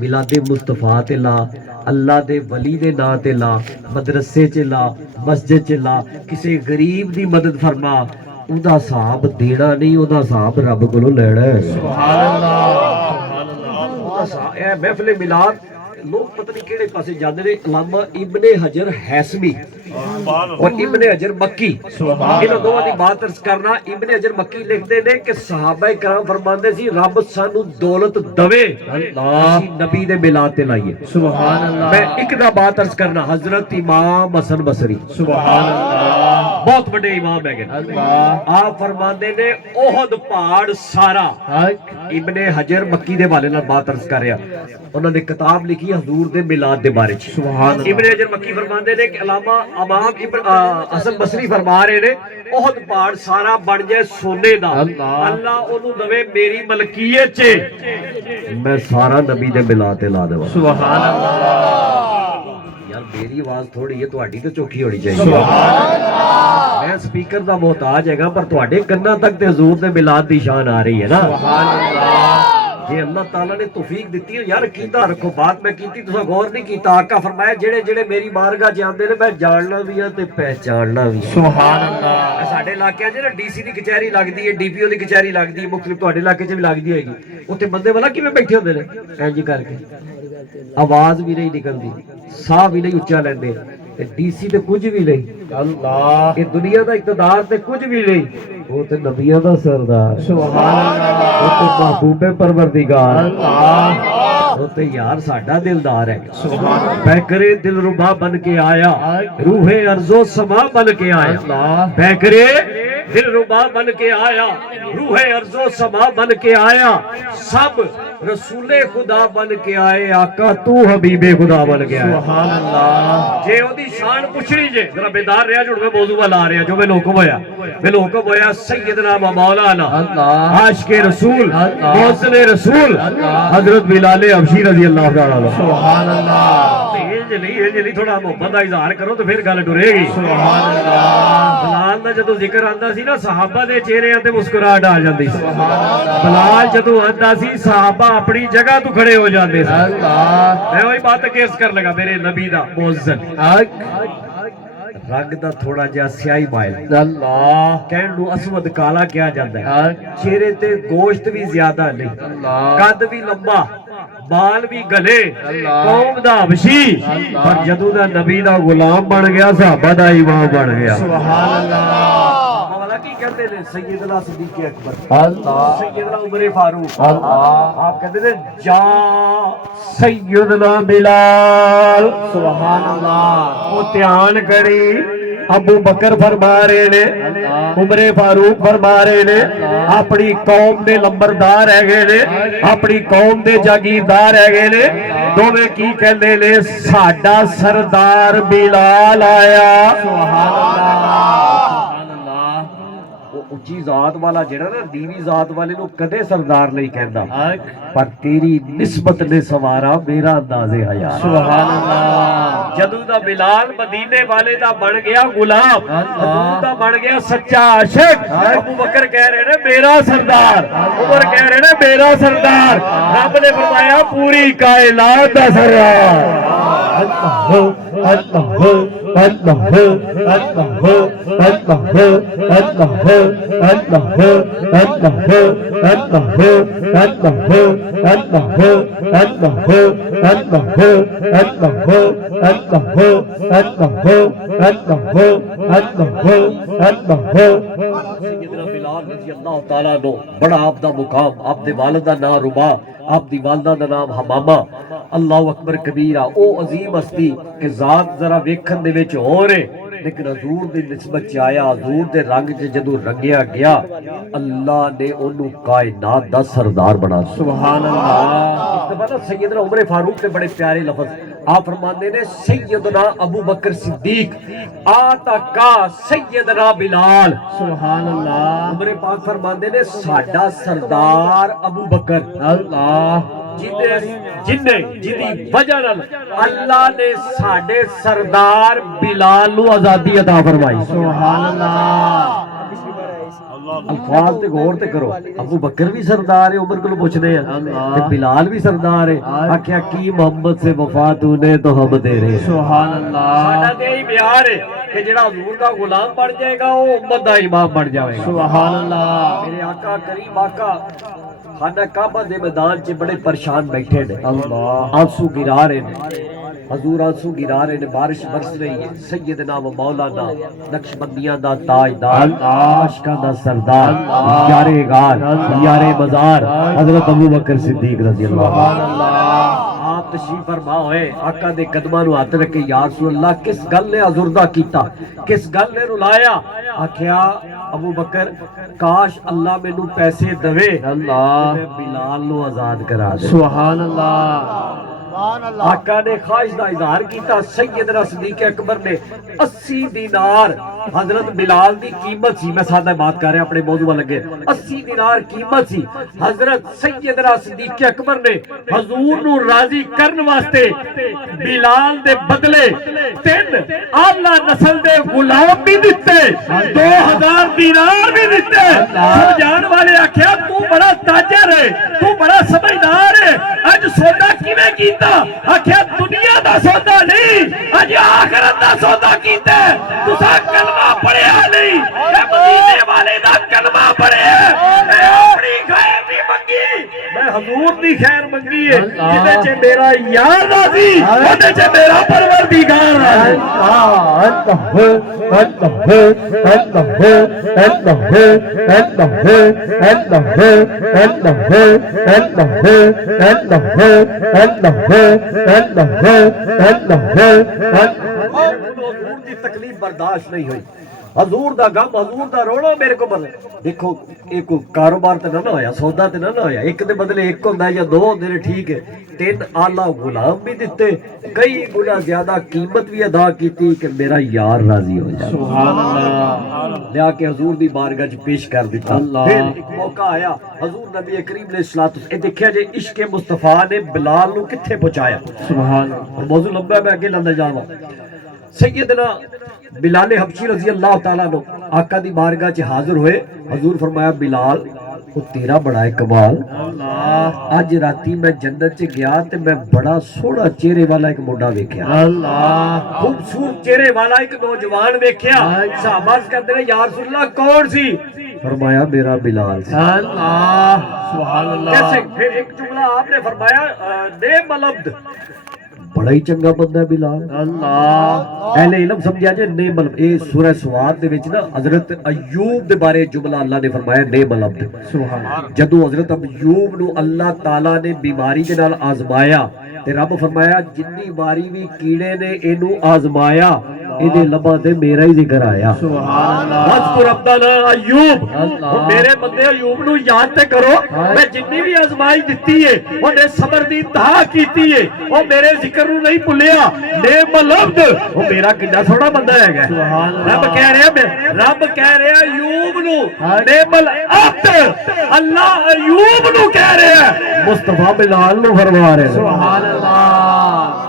میلاد مصطفیٰ تے لا اللہ دے ولی دے نا تے لا مدرسے چ لا مسجد چ لا کسی غریب دی مدد فرما ادا حساب دینا نہیں ادا حساب رب کولوں لینا ہے. سبحان اللہ اے محفل میلاد لوگ پتہ نہیں کیڑے پاسے جاندے نے. علامہ ابن حجر حیثمی اور ابن حجر مکی انہاں دوواں دی بات عرض کرنا. ابن حجر مکی لکھتے نے کہ صحابہ کرام فرماندے سی رب سانو دولت دوے اسی نبی دے میلاد تے لائیے. سبحان اللہ میں ایک دا بات عرض کرنا حضرت امام حسن بصری سبحان اللہ بہت بڑے امام ہے اللہ آپ فرماندے نے احد پہاڑ سارا. حق ابن حجر مکی دے والے نال بات عرض کر رہا انہوں نے کتاب لکھی حضور دے میلاد دے بارے چ. سبحان اللہ ابن حجر مکی فرماندے نے کہ علامہ امام حسن بصری فرما رہے نے احد پہاڑ سارا بن جائے سونے دا اللہ اونوں دوے میری ملکیت چ میں سارا نبی دے میلاد تے لا دواں. سبحان اللہ یار میری آواز تھوڑی ہے تہاڈی تے چوکھی ہونی چاہیے. سبحان اللہ میں سپیکر دا محتاج ہے گا پر تہاڈے کناں تک تے حضور دے میلاد دی شان آ رہی ہے نا. سبحان اللہ یہ اللہ تعالیٰ نے توفیق دیتی ہے. یار کیتا رکھو بات میں کیتی تساں غور نہیں کیتا. آقا فرمایا جڑے جڑے میری بارگاہ جاندے نے میں جاننا بھی ہاں تے پہچاننا بھی. سبحان اللہ ساڈے علاقے وچ نا ڈی سی دی کچہری لگدی ہے ڈی پی او دی کچہری لگدی ہے مختلف تہاڈے علاقے وچ بھی لگدی ہوئے گی. اوتھے بندے والا کیویں بیٹھے ہوندے نے انج کر کے آواز بھی نہیں نکلدی ساہ بھی نہیں اچا لیندے ڈی سی تے کچھ بھی نہیں. اللہ یہ دنیا دا اقتدار تے کچھ بھی نہیں وہ تے نبیوں دا سردار. سبحان اللہ وہ تے محبوب پروردگار اللہ وہ تے یار ساڈا دلدار ہے. سبحان پیکرے دلربا بن کے آیا روح ارض و سما بن کے آیا. اللہ پیکرے دلربا بن کے آیا روح ارض و سما بن کے آیا سب رسول خدا بن کے آئے آقا تو حبیب خدا بن کے آیا. سبحان اللہ جے او دی شان پوچھنی جے ذرا بیدار رہیا جڑ میں موضوع والا آ رہا جو میں حکم ہویا میں حکم ہویا سیدنا و مولانا اللہ عاشق رسول اللہ محسن رسول اللہ حضرت بلال حبشی رضی اللہ تعالی عنہ. سبحان اللہ یہ تھوڑا محبت کا اظہار کرو تو پھر گل ٹرے گی. سبحان اللہ بلال دا جدو ذکر آندا سی نا صحابہ دے چہرے تے مسکراہٹ آ جاندی سی. سبحان اللہ بلال جدو آندا سی صحابہ اپنی جگہ تو کھڑے ہو جاندے سی. اللہ میں وہی بات کیس کر لگا میرے نبی دا موزن حق رنگ دا تھوڑا جہا سیاہی مائل اللہ کہن نو اسود کالا کیا جاتا ہے. حق چہرے تے گوشت بھی زیادہ نہیں اللہ قد بھی لمبا بال بھی گلے اللہ قوم دا حبشی اللہ پر جدو دا نبی دا غلام بن گیا صحابہ دا امام بن گیا. سبحان اللہ مولا کی کہتے ہیں سیدنا صدیق اکبر اللہ سیدنا عمر فاروق اللہ آپ کہتے ہیں جا سیدنا بلال. سبحان اللہ وہ دھیان کری ابو بکر فرما رہے نے عمر فاروق فرما رہے نے اپنی قوم دے لمبردار ہے گئے نے اپنی قوم دے جاگیردار ہے گئے نے دوویں کی کہندے نے ساڈا سردار بلال آیا. سبحان اللہ وہ اونچی ذات والا جڑا نا دیوی ذات والے نو کدے سردار نہیں کہندا حق پر تیری نسبت نے سوارا میرا اندازے حیا. سبحان اللہ جدو دا بلال مدینے والے دا بن گیا غلام حضور دا بن گیا سچا عاشق ابو بکر کہہ رہے نے میرا سردار عمر کہہ رہے نے میرا سردار رب نے فرمایا پوری کائنات دا سردار. اللہ اللہ سیدنا بلال رضی اللہ تعالیٰ نو بڑا آپ دا مقام، آپ دے والد دا نام ربا، آپ دی والدہ دا نام حمامہ، اللہ اکبر کبیرہ، او عظیم ہستی کہ ذات ذرا ویکھن دے وچ ہو رہے لیکن حضور دی نسبت چ آیا، حضور دے رنگ چ جدو رنگیا گیا اللہ نے انہوں کائنات دا سردار بنا. سبحان اللہ. اس دفعہ سیدنا عمر فاروق نے بڑے پیارے لفظ آپ فرماندے نے سیدنا ابو بکر صدیق آتا کا سیدنا بلال. سبحان اللہ. عمر پاک فرماندے نے ساڈا سردار ابو بکر اللہ جنہیں وجہ اللہ نے ساڈے سردار بلال نو آزادی عطا فرمائی. سبحان اللہ. الفاظ تے غور تے کرو. ابو بکر بھی سردار ہے، عمر کو پوچھنے ہیں تے بلال بھی سردار ہے. آکھیا کی محمد سے وفا تو نے تو ہم تیرے. سبحان اللہ. ساڈا تے یہی پیار ہے کہ جڑا حضور کا غلام بن جائے گا وہ امت دا امام بن جائے گا. سبحان اللہ. میرے آقا کریم آقا خانہ کعبہ دے میدان چ بڑے پریشان بیٹھے نے، اللہ آنسو گرا رہے نے، حضور آنسو گرا رہے نے، بارش برس رہی ہے. سیدنا و مولانا نقشبندیاں دا تاجدار، عاشقاں دا سردار، یار غار، یار مزار حضرت ابو بکر صدیق رضی اللہ عنہ آپ تشریف فرما ہوئے. آقا دے قدماں نو ہاتھ رکھے، یا رسول اللہ کس گل نے ازردہ کیتا، کس گل نے رلایا؟ آکھیا ابو بکر کاش اللہ مینوں پیسے دوے اللہ بلال نو آزاد کرا دے. سبحان اللہ. آقا نے خواہش دا اظہار کیتا. سیدنا صدیق اکبر نے 80 دینار حضرت بلال دی قیمت سی، میں سادہ بات کر رہا اپنے موضوع لگے، 80 دینار قیمت سی. حضرت سیدنا صدیق اکبر نے حضور نو راضی کرن واسطے بلال دے بدلے 3 اعلی نسل دے غلام بھی دتے، 2000 دینار بھی دتے. سمجھان والے آکھیا تو بڑا تاجر ہے، تو بڑا سمجھدار ہے، اج سودا کیویں کیتا؟ آکھیا دنیا دا سودا نہیں، اج آخرت دا سودا کیتا ہے. تساں کلمہ پڑھیا نہیں، اے مدینے والے دا کلمہ پڑھیا، اے اپنی خیر نہیں منگی، میں حضور دی خیر منگی ہے. جدے چ میرا یار راضی اودے چ میرا پروردگار راضی. حضور دی تکلیف برداشت نہیں ہوئی، حضور دا غم، حضور دا رونا میرے کو بدلے. دیکھو ایک کاروبار تے نہ ہویا، سودا تے نہ ہویا، ایک دے بدلے ایک ہوندا ہے یا 2 ہوندے نے، ٹھیک ہے. 3 اعلی غلام بھی دتے، کئی گنا زیادہ قیمت بھی ادا کیتی کہ میرا یار راضی ہو جائے. سبحان اللہ. لیا کے حضور دی بارگاہ وچ پیش کر دیتا. پھر ایک موقع آیا حضور نبی کریم علیہ الصلوۃ والسلام دیکھیا جے عشق مصطفیٰ نے بلال نو کتھے پہنچایا. سبحان اللہ. موضوع لمبا ہے، میں اگے لندا جاواں. سیدنا بلال حبشی رضی اللہ تعالیٰ عنہ آقا دی بارگاہ چ حاضر ہوئے. حضور فرمایا بلال وہ تیرا بڑا ہے کمال. اج راتی میں جنت چ گیا تے میں بڑا سوہنا چہرے والا ایک منڈا ویکھیا، اللہ خوبصورت چہرے والا ایک نوجوان ویکھیا. صحابہ کہندے نے یا رسول اللہ کون سی؟ فرمایا میرا بلال. اللہ سبحان اللہ. کیسے؟ پھر ایک جملہ آپ نے فرمایا نعم العبد، بڑا ہی چنگا بندہ ہے بلال. اللہ اہل علم سمجھا جائے نعم العبد. اے سورہ سواد دے وچ نا حضرت ایوب دے بارے جملہ اللہ نے فرمایا نعم العبد. سبحان اللہ. جدو حضرت ایوب نو اللہ تعالیٰ نے بیماری دے نال آزمایا تے رب فرمایا جنی باری بھی کیڑے نے اینو آزمایا ایدے لبا تے میرا ہی ذکر آیا. سبحان اللہ. اذکر عبدنا ایوب، میرے بندے ایوب نو یاد تے کرو، میں جنی بھی آزمائی دتی ہے اونے صبر دی انتہا کیتی ہے، او میرے ذکر نو نہیں بھولیا. نعم العبد، او میرا کڈا سوہنا بندہ ہے گا. رب کہہ رہا، رب کہہ رہا ایوب نو نعم العبد، اللہ ایوب نو کہہ رہا ہے، مصطفیٰ بلال نو فرما رہے ہیں. سبحان اللہ.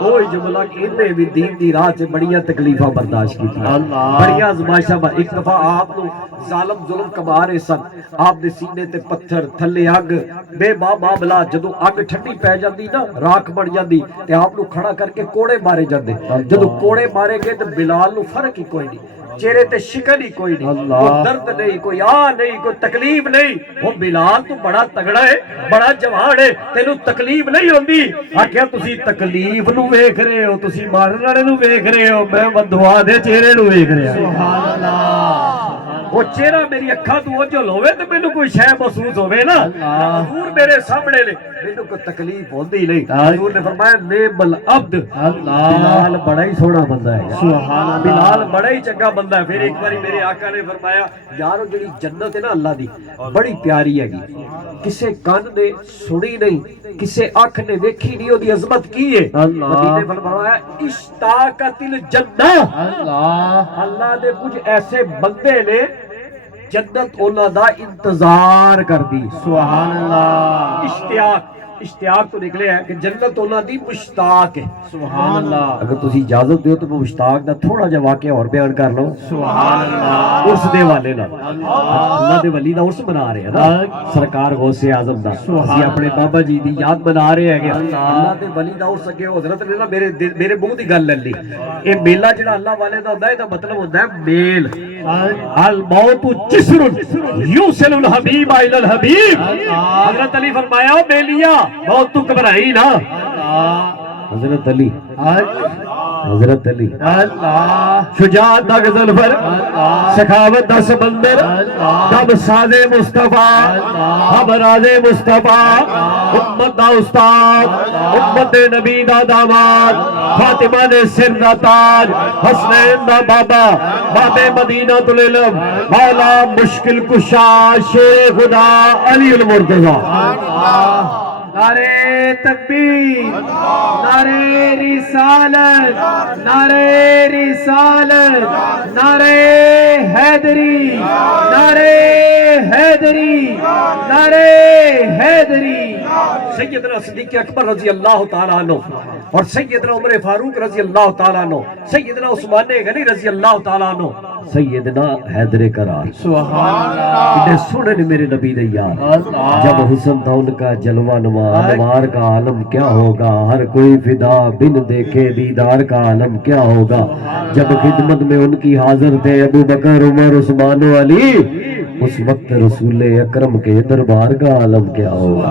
وہی جملہ کہ انہیں بھی دین دی راہ سے بڑیاں تکلیفاں برداشت کی تھی، بڑیاں آزمائشاں ایک دفعہ آپ نو ظالم ظلم کما رہے سن، آپ دے سینے تے پتھر تھلے اگ بے معاملہ، جدو اگ ٹھنڈی پی جاندی نا راکھ بن جاندی تے آپ نو کھڑا کر کے کوڑے مارے جاندے، جدو کوڑے مارے گئے تے بلال نو فرق ہی کوئی نہیں، چہرے تے شکن ہی کوئی نہیں، کوئی درد نہیں، کوئی نہیں، کوئی تکلیف نہیں۔ وہ بلال تو بڑا تگڑا ہے، بڑا جوان ہے، تینوں تکلیف نہیں ہوندی؟ آکھیا تسی تکلیف نو ویکھ رہے ہو، تسی مارن والے نو ویکھ رہے ہو، میں بدعا دے چہرے نو ویکھ رہا۔ سبحان اللہ۔ وہ چہرہ میری اکھاں تو اوجھل ہوے تے مینوں کوئی شے محسوس ہوے نا، حضور میرے سامنے نے، مینوں کوئی تکلیف ہوندی نہیں۔ حضور نے فرمایا نعم العبد، بلال بڑا ہی سونا بندہ ہے، سبحان اللہ، بلال بڑا ہی چنگا بندہ ہے۔ پھر ایک باری میرے آقا نے فرمایا یارو جڑی جنت ہے نا اللہ دی بڑی پیاری ہے گی، کسے کان نے سنی نہیں، کسے آنکھ نے دیکھی نہیں، دی عظمت کی ہے۔ نبی نے فرمایا اشتاقت الجنہ، اللہ دے کچھ ایسے بندے نے جنت انہاں دا انتظار کر دی، سبحان اللہ۔ اشتیاق تو نکلے ہیں کہ جنت انہاں دی مشتاق ہے، سبحان اللہ۔ اگر تسی اجازت دیو تو میں مشتاق دا تھوڑا جا واقعہ اور بیان کر لوں، سبحان اللہ۔ اس دے والے نا اللہ دے ولی دا اس منا رہے ہیں نا، سرکار غوث اعظم دا، اسی اپنے بابا جی دی یاد منا رہے ہیں کہ اللہ دے ولی دا اس اگے حضرت نے نا میرے منہ دی گل لے لی، اے میلہ جڑا اللہ والے دا ہوندا ہے، دا مطلب ہوندا ہے میل، الموت جسر یوصل الحبیب الی الحبیب۔ حضرت علی فرمایا میلیا موت تو گھبرائی نا، حضرت علی حضرت علی شجاعت دا غزل پر سخاوت دا سمندر دم ساز مصطفیٰ ہم راز مصطفیٰ امت دا استاد امت نبی دا داماد فاطمہ نے سر دا تاج حسنین دا بابا باب مدینہ العلم مولا مشکل کشا شیر خدا علی المرتضی۔ نعرہ تکبیر، نعرہ رسالت، نعرہ رسالت، نعرہ حیدری، نعرہ حیدری، نعرہ حیدری۔ سیدنا صدیق اکبر رضی اللہ تعالیٰ عنہ اور سیدنا عمر فاروق رضی اللہ تعالیٰ عنہ، سیدنا عثمان غنی رضی اللہ تعالیٰ عنہ، سیدنا حیدر کرار، سبحان اللہ۔ اتنے سنے نے میرے نبی نے یاد، جب حسن تھا ان کا جلوہ نما، انوار کا عالم کیا ہوگا، ہر کوئی فدا بن دیکھے دیدار کا عالم کیا ہوگا، جب خدمت میں ان کی حاضر تھے ابو بکر عمر عثمان و علی، اس وقت رسول اکرم کے دربار کا عالم کیا ہوگا۔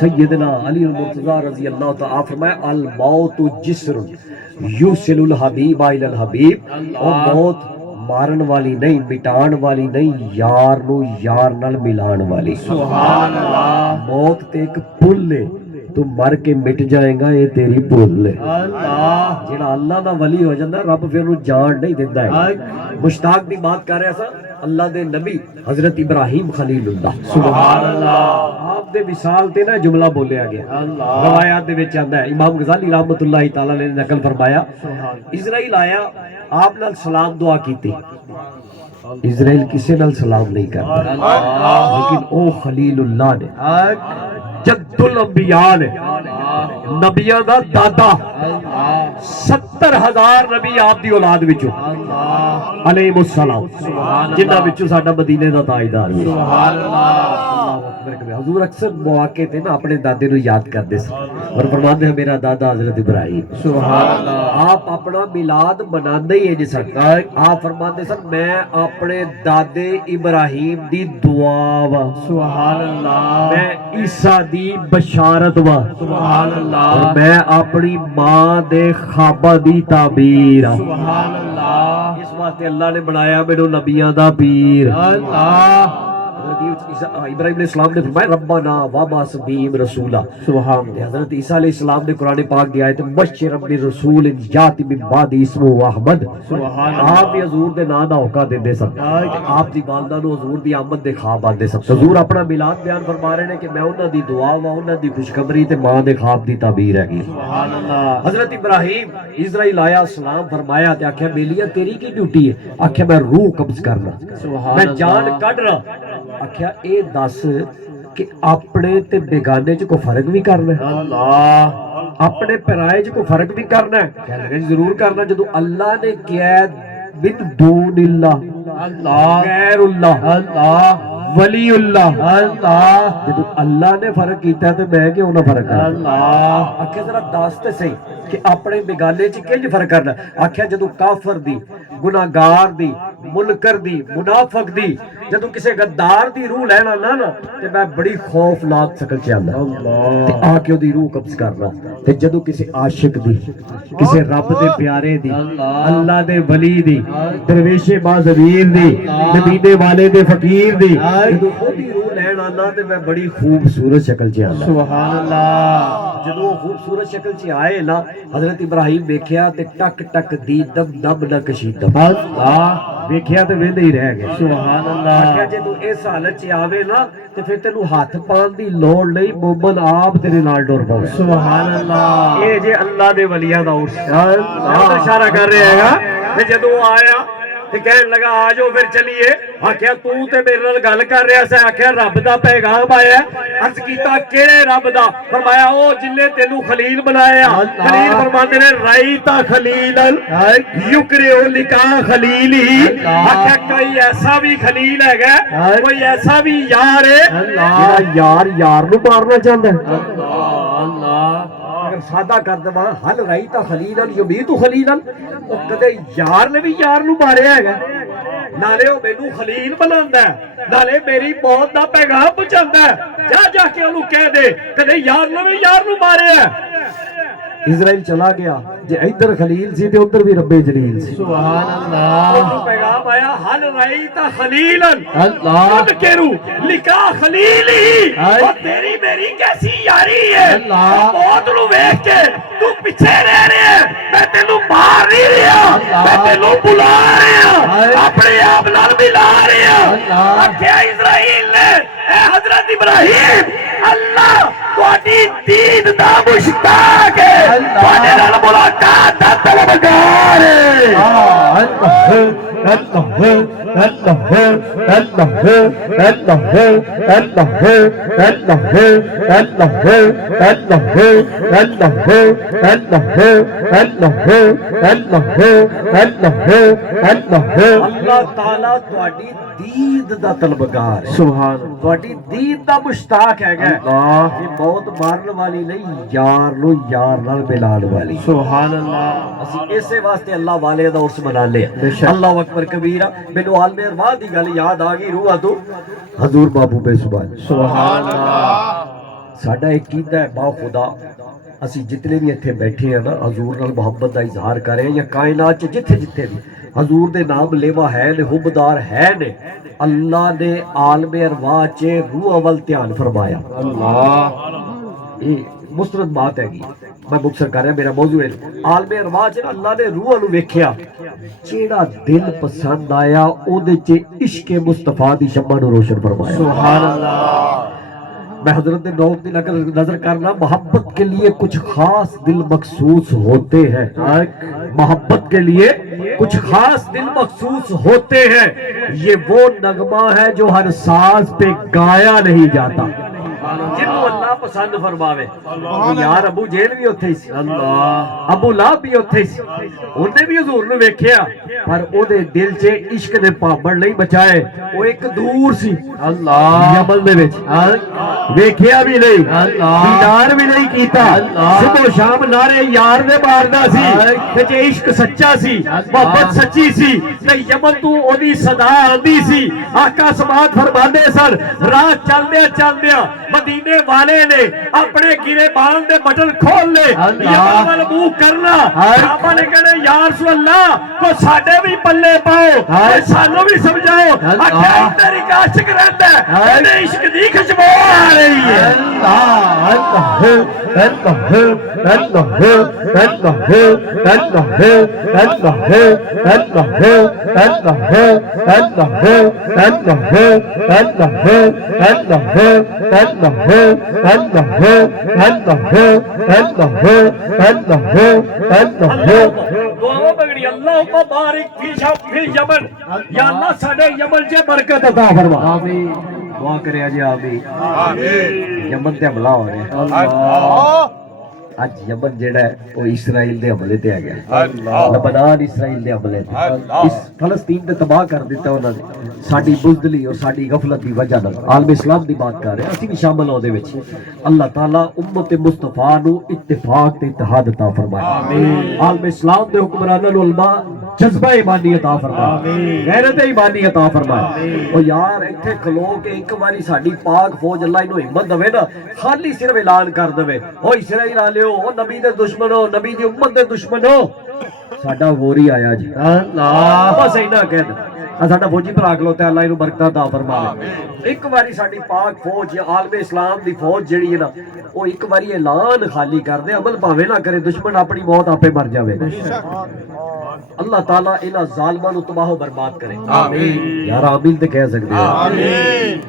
سیدنا علی المرتضی رضی اللہ تعالیٰ فرمائے الموت جسر یوصل الحبیب الی الحبیب، اور موت مارن والی نہیں، مٹان والی نہیں، یار نو یار نال ملان والی، سبحان اللہ۔ موت تے ایک پل ہے، تو مر کے مٹ جائے گا، یہ تیری پل ہے۔ جڑا اللہ دا ولی ہو جاندہ رب پھر انہوں جان نہیں دیتا ہے۔ مشتاق دی بات کر رہے ہیں اللہ دے نبی حضرت ابراہیم خلیل اللہ، سبحان اللہ۔ آپ دے مثال تے نا جملہ بولیا گیا، روایات دے وچ آندا ہے، امام غزالی رحمت اللہ تعالی نے نقل فرمایا، اسرائیل آیا آپ نال سلام دعا کیتی، اسرائیل کسے نال سلام نہیں کرتا، لیکن او خلیل اللہ نے، جد الانبیاء نے، نبیاں دا دادا، 70,000 نبی آپ دی اولاد وچوں علیہ السلام، جنہاں وچوں ساڈا مدینے دا تاجدار ہے، سبحان اللہ۔ حضور اکثر مواقع تے نا اپنے دادے نو یاد کردے سن اور فرماندے ہیں میرا دادا حضرت ابراہیم، سبحان اللہ۔ آپ اپنا میلاد مناندے ہی ہیں سن، آپ فرماندے سن میں اپنے دادے ابراہیم دی دعا وا، سبحان اللہ، میں عیسیٰ دی بشارت وا، سبحان اللہ، اور میں اپنی ماں دے خواباں دی تعبیر، سبحان اللہ۔ اس واسطے اللہ نے بنایا مینوں نبیاں دا پیر، اللہ۔ ابراہیم علیہ السلام نے فرمایا ربنا وابعث فیہم رسولا، سبحان اللہ۔ حضرت عیسیٰ علیہ السلام نے قرآن پاک دی آیت بشر برسول یاتی من بعد اسمہ احمد، سبحان اللہ۔ آپ بھی حضور دے نام دا ہوکا دیندے سن، آپ دی والدہ نو حضور دی آمد دے خواب آندے سن، حضور اپنا میلاد بیان فرما رہے ہیں کہ میں انہاں دی دعا وا، انہاں دی خوشخبری تے ماں دے خواب دی تعبیر ہے، سبحان اللہ۔ حضرت ابراہیم اسرائیل آیا سلام فرمایا تے آکھیا بیلیا تیری کی ڈیوٹی ہے؟ آکھیا میں روح قبض کرنا، میں جان کڈ رہا۔ آکھیا اے دس کہ اپنے تے بیگانے چ کو فرق بھی کرنا ہے؟ اللہ۔ اپنے پرائے کو فرق بھی کرنا ہے، کہنے لگے ضرور کرنا، جدو اللہ نے کیا من دون اللہ، غیر اللہ، ولی اللہ، جدو اللہ نے فرق کیتا ہے تو میں کیوں نہ فرق کرنا؟ آکھیا ذرا دس تے صحیح کہ اپنے بگانے چ کنج فرق کرنا؟ آکھیا جدو کافر دی، گناہگار دی، منکر دی، منافق دی، جدو کسے غدار دی روح لینا نا تے میں بڑی خوفناک شکل چ آندا تے آ کے دی روح قبض کرنا، تے جدو کسے عاشق دی، کسے رب دے پیارے دی، اللہ دے ولی دی، درویش باضمیر دی، مدینے والے دے فقیر دی، جدو دی روح لین آنا تے میں بڑی خوبصورت شکل چ آندا۔ سبحان اللہ۔ جدو خوبصورت شکل چ آئے نا، حضرت ابراہیم ویکھیا تے ٹک ٹک دی دم دم نہ کشیدم، ویکھیا تے ویندے ہی رہ گئے۔ سبحان اللہ۔ آکھیا جے تو اس حالت چ آوے نا تے پھر تینوں ہاتھ پان دی لوڑ نہیں، مومن آپ تیرے نال ٹر پاوے۔ سبحان اللہ۔ اے جے اللہ دے ولیاں دا عرس، اللہ اشارہ کر رہے گا تے جدوں آیا تے کہن لگا آ جاؤ پھر چلیے۔ آکھیا تو تے میرے نال گل کر رہا سی؟ آکھیا رب دا پیغام آیا۔ عرض کیتا کیڑے رب دا؟ فرمایا او جن نے تینوں خلیل بنایا۔ خلیل فرماندے نے رائتا خلیلن یکرہو لقاء خلیلی۔ آکھیا کوئی ایسا بھی خلیل ہے گا، کوئی ایسا بھی یار ہے جڑا یار یار نو مارنا چاہندا ہے؟ اللہ اگر سادہ کر دوا حل رائتا خلیلن یمیت خلیلن، او کدے یار نے بھی یار نو ماریا ہے گا؟ نالے وہ مینوں خلیل بناوندا ہے، نالے میری موت دا پیغام پہنچاوندا ہے۔ جا جا کے انہوں کہہ دے کدے یار نے بھی یار نو ماریا ہے۔ اسرائیل چلا گیا، جے ادھر خلیل سی تے ادھر بھی رب جلیل سی۔ سبحان اللہ۔ پیغام آیا حل رائتا خلیلن اللہ یذکرو لقاء خلیلی، اور تیری میری کیسی یاری ہے؟ موت نو ویکھ کے تو پیچھے رہ رہے ہیں، میں تینوں مار نہیں رہا، میں تینوں بلا رہا، اپنے آپ نال ملا رہا۔ آکھیا اسرائیل نے اے حضرت ابراہیم اللہ تہاڈی دید دا مشتاق ہے، تہاڈے نال ملاقات دا طلبگار ہے۔ اللہ تعالیٰ تہاڈی دید دا طلبگار ہے، سبحان تہاڈی دید دا مشتاق ہے گا۔ یہ موت مارن والی نہیں، یار نو یار نال ملان والی۔ سبحان اللہ۔ اسی اسے واسطے اللہ والے دا عرس منا لے۔ اللہ اکبر کبیرہ۔ مینوں عالم ارواح دی گل یاد آ گئی، روح تو حضور محبوب زبان۔ سبحان اللہ۔ ساڈا ایک کیتا ہے با خدا، اسی جتنے بھی ایتھے بیٹھے ہیں نا حضور نال محبت دا اظہار کر رہے ہیں، یا کائنات چ جتھے جتھے بھی حضور دے نام لیوا ہے نے، حبدار ہے نے، اللہ نے عالم ارواح چ روح اول دھیان فرمایا۔ اللہ یہ مسترد بات ہے گی، میں مختصر کر رہا، میرا موضوع ہے عالم ارواح چ اللہ نے روح نو ویکھیا، جیڑا دل پسند آیا او دے چ عشق مصطفیٰ دی شمع نو روشن فرمایا۔ سبحان اللہ۔ میں حضرت نوک دی نظر کرنا، محبت کے لیے کچھ خاص دل مخصوص ہوتے ہیں، محبت کے لیے کچھ خاص دل مخصوص ہوتے ہیں، یہ وہ نغمہ ہے جو ہر ساز پہ گایا نہیں جاتا، جنہوں اللہ پسند فرماوے۔ یار ابو جیل بھی اتھے سی، ابو لہب بھی اتھے سی، انہیں بھی حضور نو ویکھیا، پر او دے دل چ عشق دے پابڑ نہیں بچائے، وہ ایک دور سی اللہ یمن دے وچ، ویکھیا بھی نہیں، دیدار بھی نہیں کیتا، صبح و شام نعرے یار دے ماردا سی، تے جے عشق سچا سی، محبت سچی سی، تے یمن تو اودی صدا آندی سی۔ آقا سماعت فرماندے سن، راہ چلدے چلدے مدینے والے نے اپنے گریبان دے بٹن کھول لے، یمن ول منہ کرنا، صحابہ نے کہنے یا رسول اللہ کو ساڈے بھی پلے پاؤ، سانو بھی سمجھاؤ۔ آکھیا تیری عاشق رہندا ہے، تے عشق دی خوشبو آ رہی ہے۔ اللہم بارک فی یمن، یا اللہ ساڈے یمن چ برکت عطا فرما۔ آمین۔ دعا کرے جی آمین۔ یمن تے حملہ ہو رہے ہیں، اج یمن جڑا ہے وہ اسرائیل دے حملے تے آ گیا لبنان اسرائیل دے حملے تے اس فلسطین تے تباہ کر دیتا انہوں نے ساڈی بزدلی اور ساڈی غفلت دی وجہ نال عالم اسلام دی بات کر رہے ہیں اسی بھی شامل ہو دے وچ اللہ تعالی امت مصطفیٰ نو اتفاق تے اتحاد عطا فرمائے آمین عالم اسلام دے حکمراناں نو علماء جذبہ ایمانی عطا فرمائے غیرت ایمانی عطا فرمائے او یار ایتھے کھلو کے ایک باری ساڈی پاک فوج اللہ انہوں ہمت دے نا خالی صرف اعلان کر دے او اسرائیل والےو او نبی دے دشمنو نبی دی امت دے دشمنو ساڈا غوری آیا جی اللہ بس اینا کہہ دے ساڈا فوجی بھرا کھلوتا ہے اللہ انہوں برکت عطا فرمائے ایک باری ساڈی پاک فوج یا عالم اسلام دی فوج جڑی ہے نا وہ ایک باری اعلان خالی کر دے عمل پاوے نہ کرے دشمن اپنی موت آپے مر جاوے اللہ تعالیٰ انہاں ظالماں نو تباہ و برباد کرے آمین یار آمین تے کہہ سکتے ہیں آمین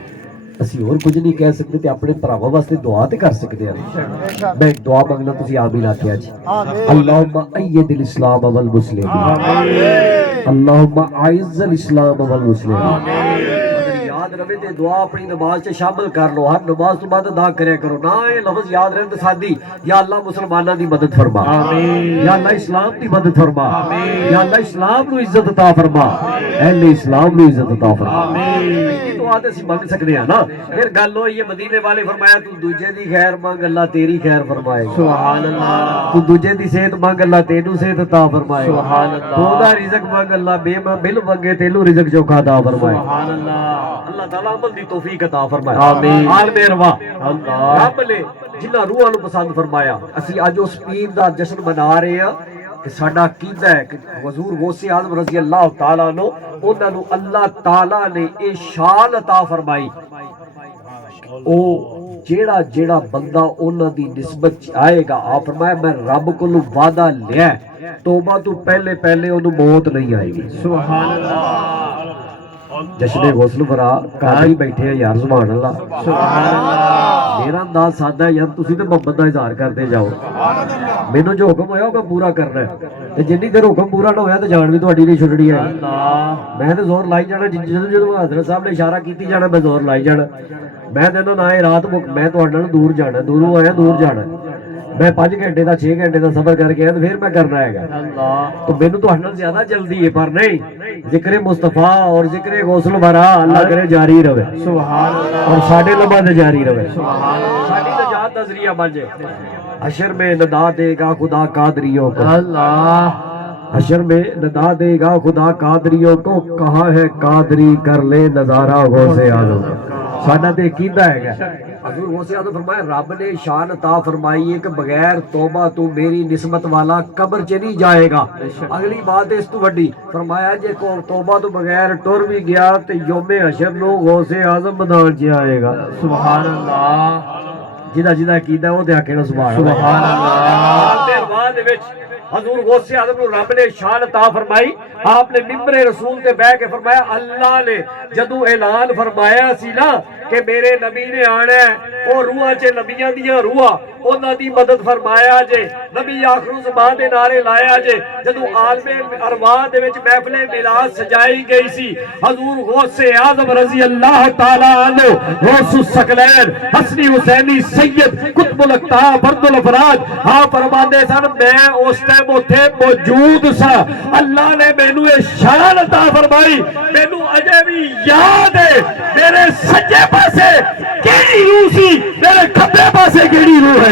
اسی اور کچھ نہیں کہہ سکتے تے اپنے بھراواں واسطے دعا تے کر سکتے ہیں میں ایک دعا مانگنا تسی آمین آکھیا جی اللہم اید الاسلام والمسلمین اللہم اعز الاسلام والمسلمین یاد رہے تے دعا اپنی نماز سے شامل کر لو ہر نماز تو بعد ادا کریا کرو نہ یہ لفظ یاد رہے تے سادی یا اللہ مسلماناں دی مدد فرما آمین یا اللہ اسلام دی مدد فرما آمین یا اللہ اسلام نو عزت عطا فرما اہل اسلام نو عزت عطا فرما آمین یہ دعا تے اسی مانگ سکنے ہیں نا پھر گل ہوئی ہے مدینے والے فرمایا تو دوجے دی خیر مانگ اللہ تیری خیر فرمائے سبحان اللہ تو دوجے دی صحت مانگ اللہ تینو صحت عطا فرمائے سبحان اللہ تو دا رزق مانگ اللہ بے بل منگے تینو رزق چوکھا عطا فرمائے سبحان اللہ اللہ تعالیٰ عمل دی توفیق عطا فرمائے آمین عالم اروا رب نے جنہاں روحاں نو پسند فرمایا اسی اج اس پیر دا جشن منا رہے ہیں کہ ساڈا عقیدہ ہے کہ حضور غوث اعظم رضی اللہ تعالیٰ عنہ انہاں نو اللہ تعالیٰ نے اے شان عطا فرمائی او جیڑا جیڑا بندہ انہاں دی نسبت آئے گا آپ فرمایا میں رب کولوں وعدہ لیا توبہ تو پہلے پہلے انہوں موت نہیں آئے گی سبحان اللہ جشن غسل فرا قاری بیٹھے ہیں یار سبحان اللہ سبحان اللہ میرا انداز سادہ ہے یار تسی تے محبت دا اظہار کرتے جاؤ مینوں جو حکم ہویا وہ پورا کرنا ہے تے جنی دیر حکم پورا نہ ہویا تے جان بھی تہاڈی نہیں چھڈنی ہے میں تے زور لائی جانا جدوں حضرت صاحب نے اشارہ کیتی جانا میں زور لائی جانا میں دینا نہ رات میں تہاڈے نال دور جانا دوروں آیا دور جانا میں 5 گھنٹے دا 6 گھنٹے دا سفر کر کے آیا تو پھر میں کرنا ہے گا تو مینوں تہاڈے نال زیادہ جلدی ہے پر نہیں ذکر مصطفیٰ اور ذکر غسل برا اللہ کرے جاری رہے سبحان اللہ اور ساڈے لباں تے جاری رہے سبحان اللہ ساڈی نجات دا ذریعہ بن جائے حشر میں ندا دے گا خدا قادریوں کو اللہ حشر میں ندا دے گا خدا قادریوں کو کہاں ہے قادری کر لے نظارہ غوث اعظم ساڈا تے عقیدہ ہے گا حضور غوث اعظم فرمایا رب نے شان عطا فرمائی ہے کہ بغیر توبہ تو میری نسبت والا قبر چ نہیں جائے گا اگلی بات اس تو بڑی فرمایا جے کو توبہ تو بغیر ٹر بھی گیا تے یوم حشر نو غوث اعظم میدان چ آئے گا سبحان اللہ جدا جدا عقیدہ وہ تے آکھے نا سبحان اللہ دے بعد وچ حضور غوث اعظم نو رب نے شان عطا فرمائی آپ نے ممبر رسول تے بیٹھ کے فرمایا اللہ نے جدوں اعلان فرمایا سی نا کہ میرے نبی نے آنا ہے او روحاں چ نبیاں دیاں روحاں انہاں دی مدد فرمایا جے نبی آخر زمان دے نعرے لایا جے جدوں عالم ارواح دے وچ محفل میلاد سجائی گئی سی حضور غوث اعظم رضی اللہ تعالی عنہ غوث الثقلین حسنی حسینی سید قطب الاقطاب فرد الافراد ہاں فرماندے سن میں اس ٹائم اوتھے موجود سا اللہ نے مینوں اے شان عطا فرمائی مینوں اجے بھی یاد ہے میرے سجے پاسے کیڑی روح سی میرے کھبے پاسے کیڑی روح ہے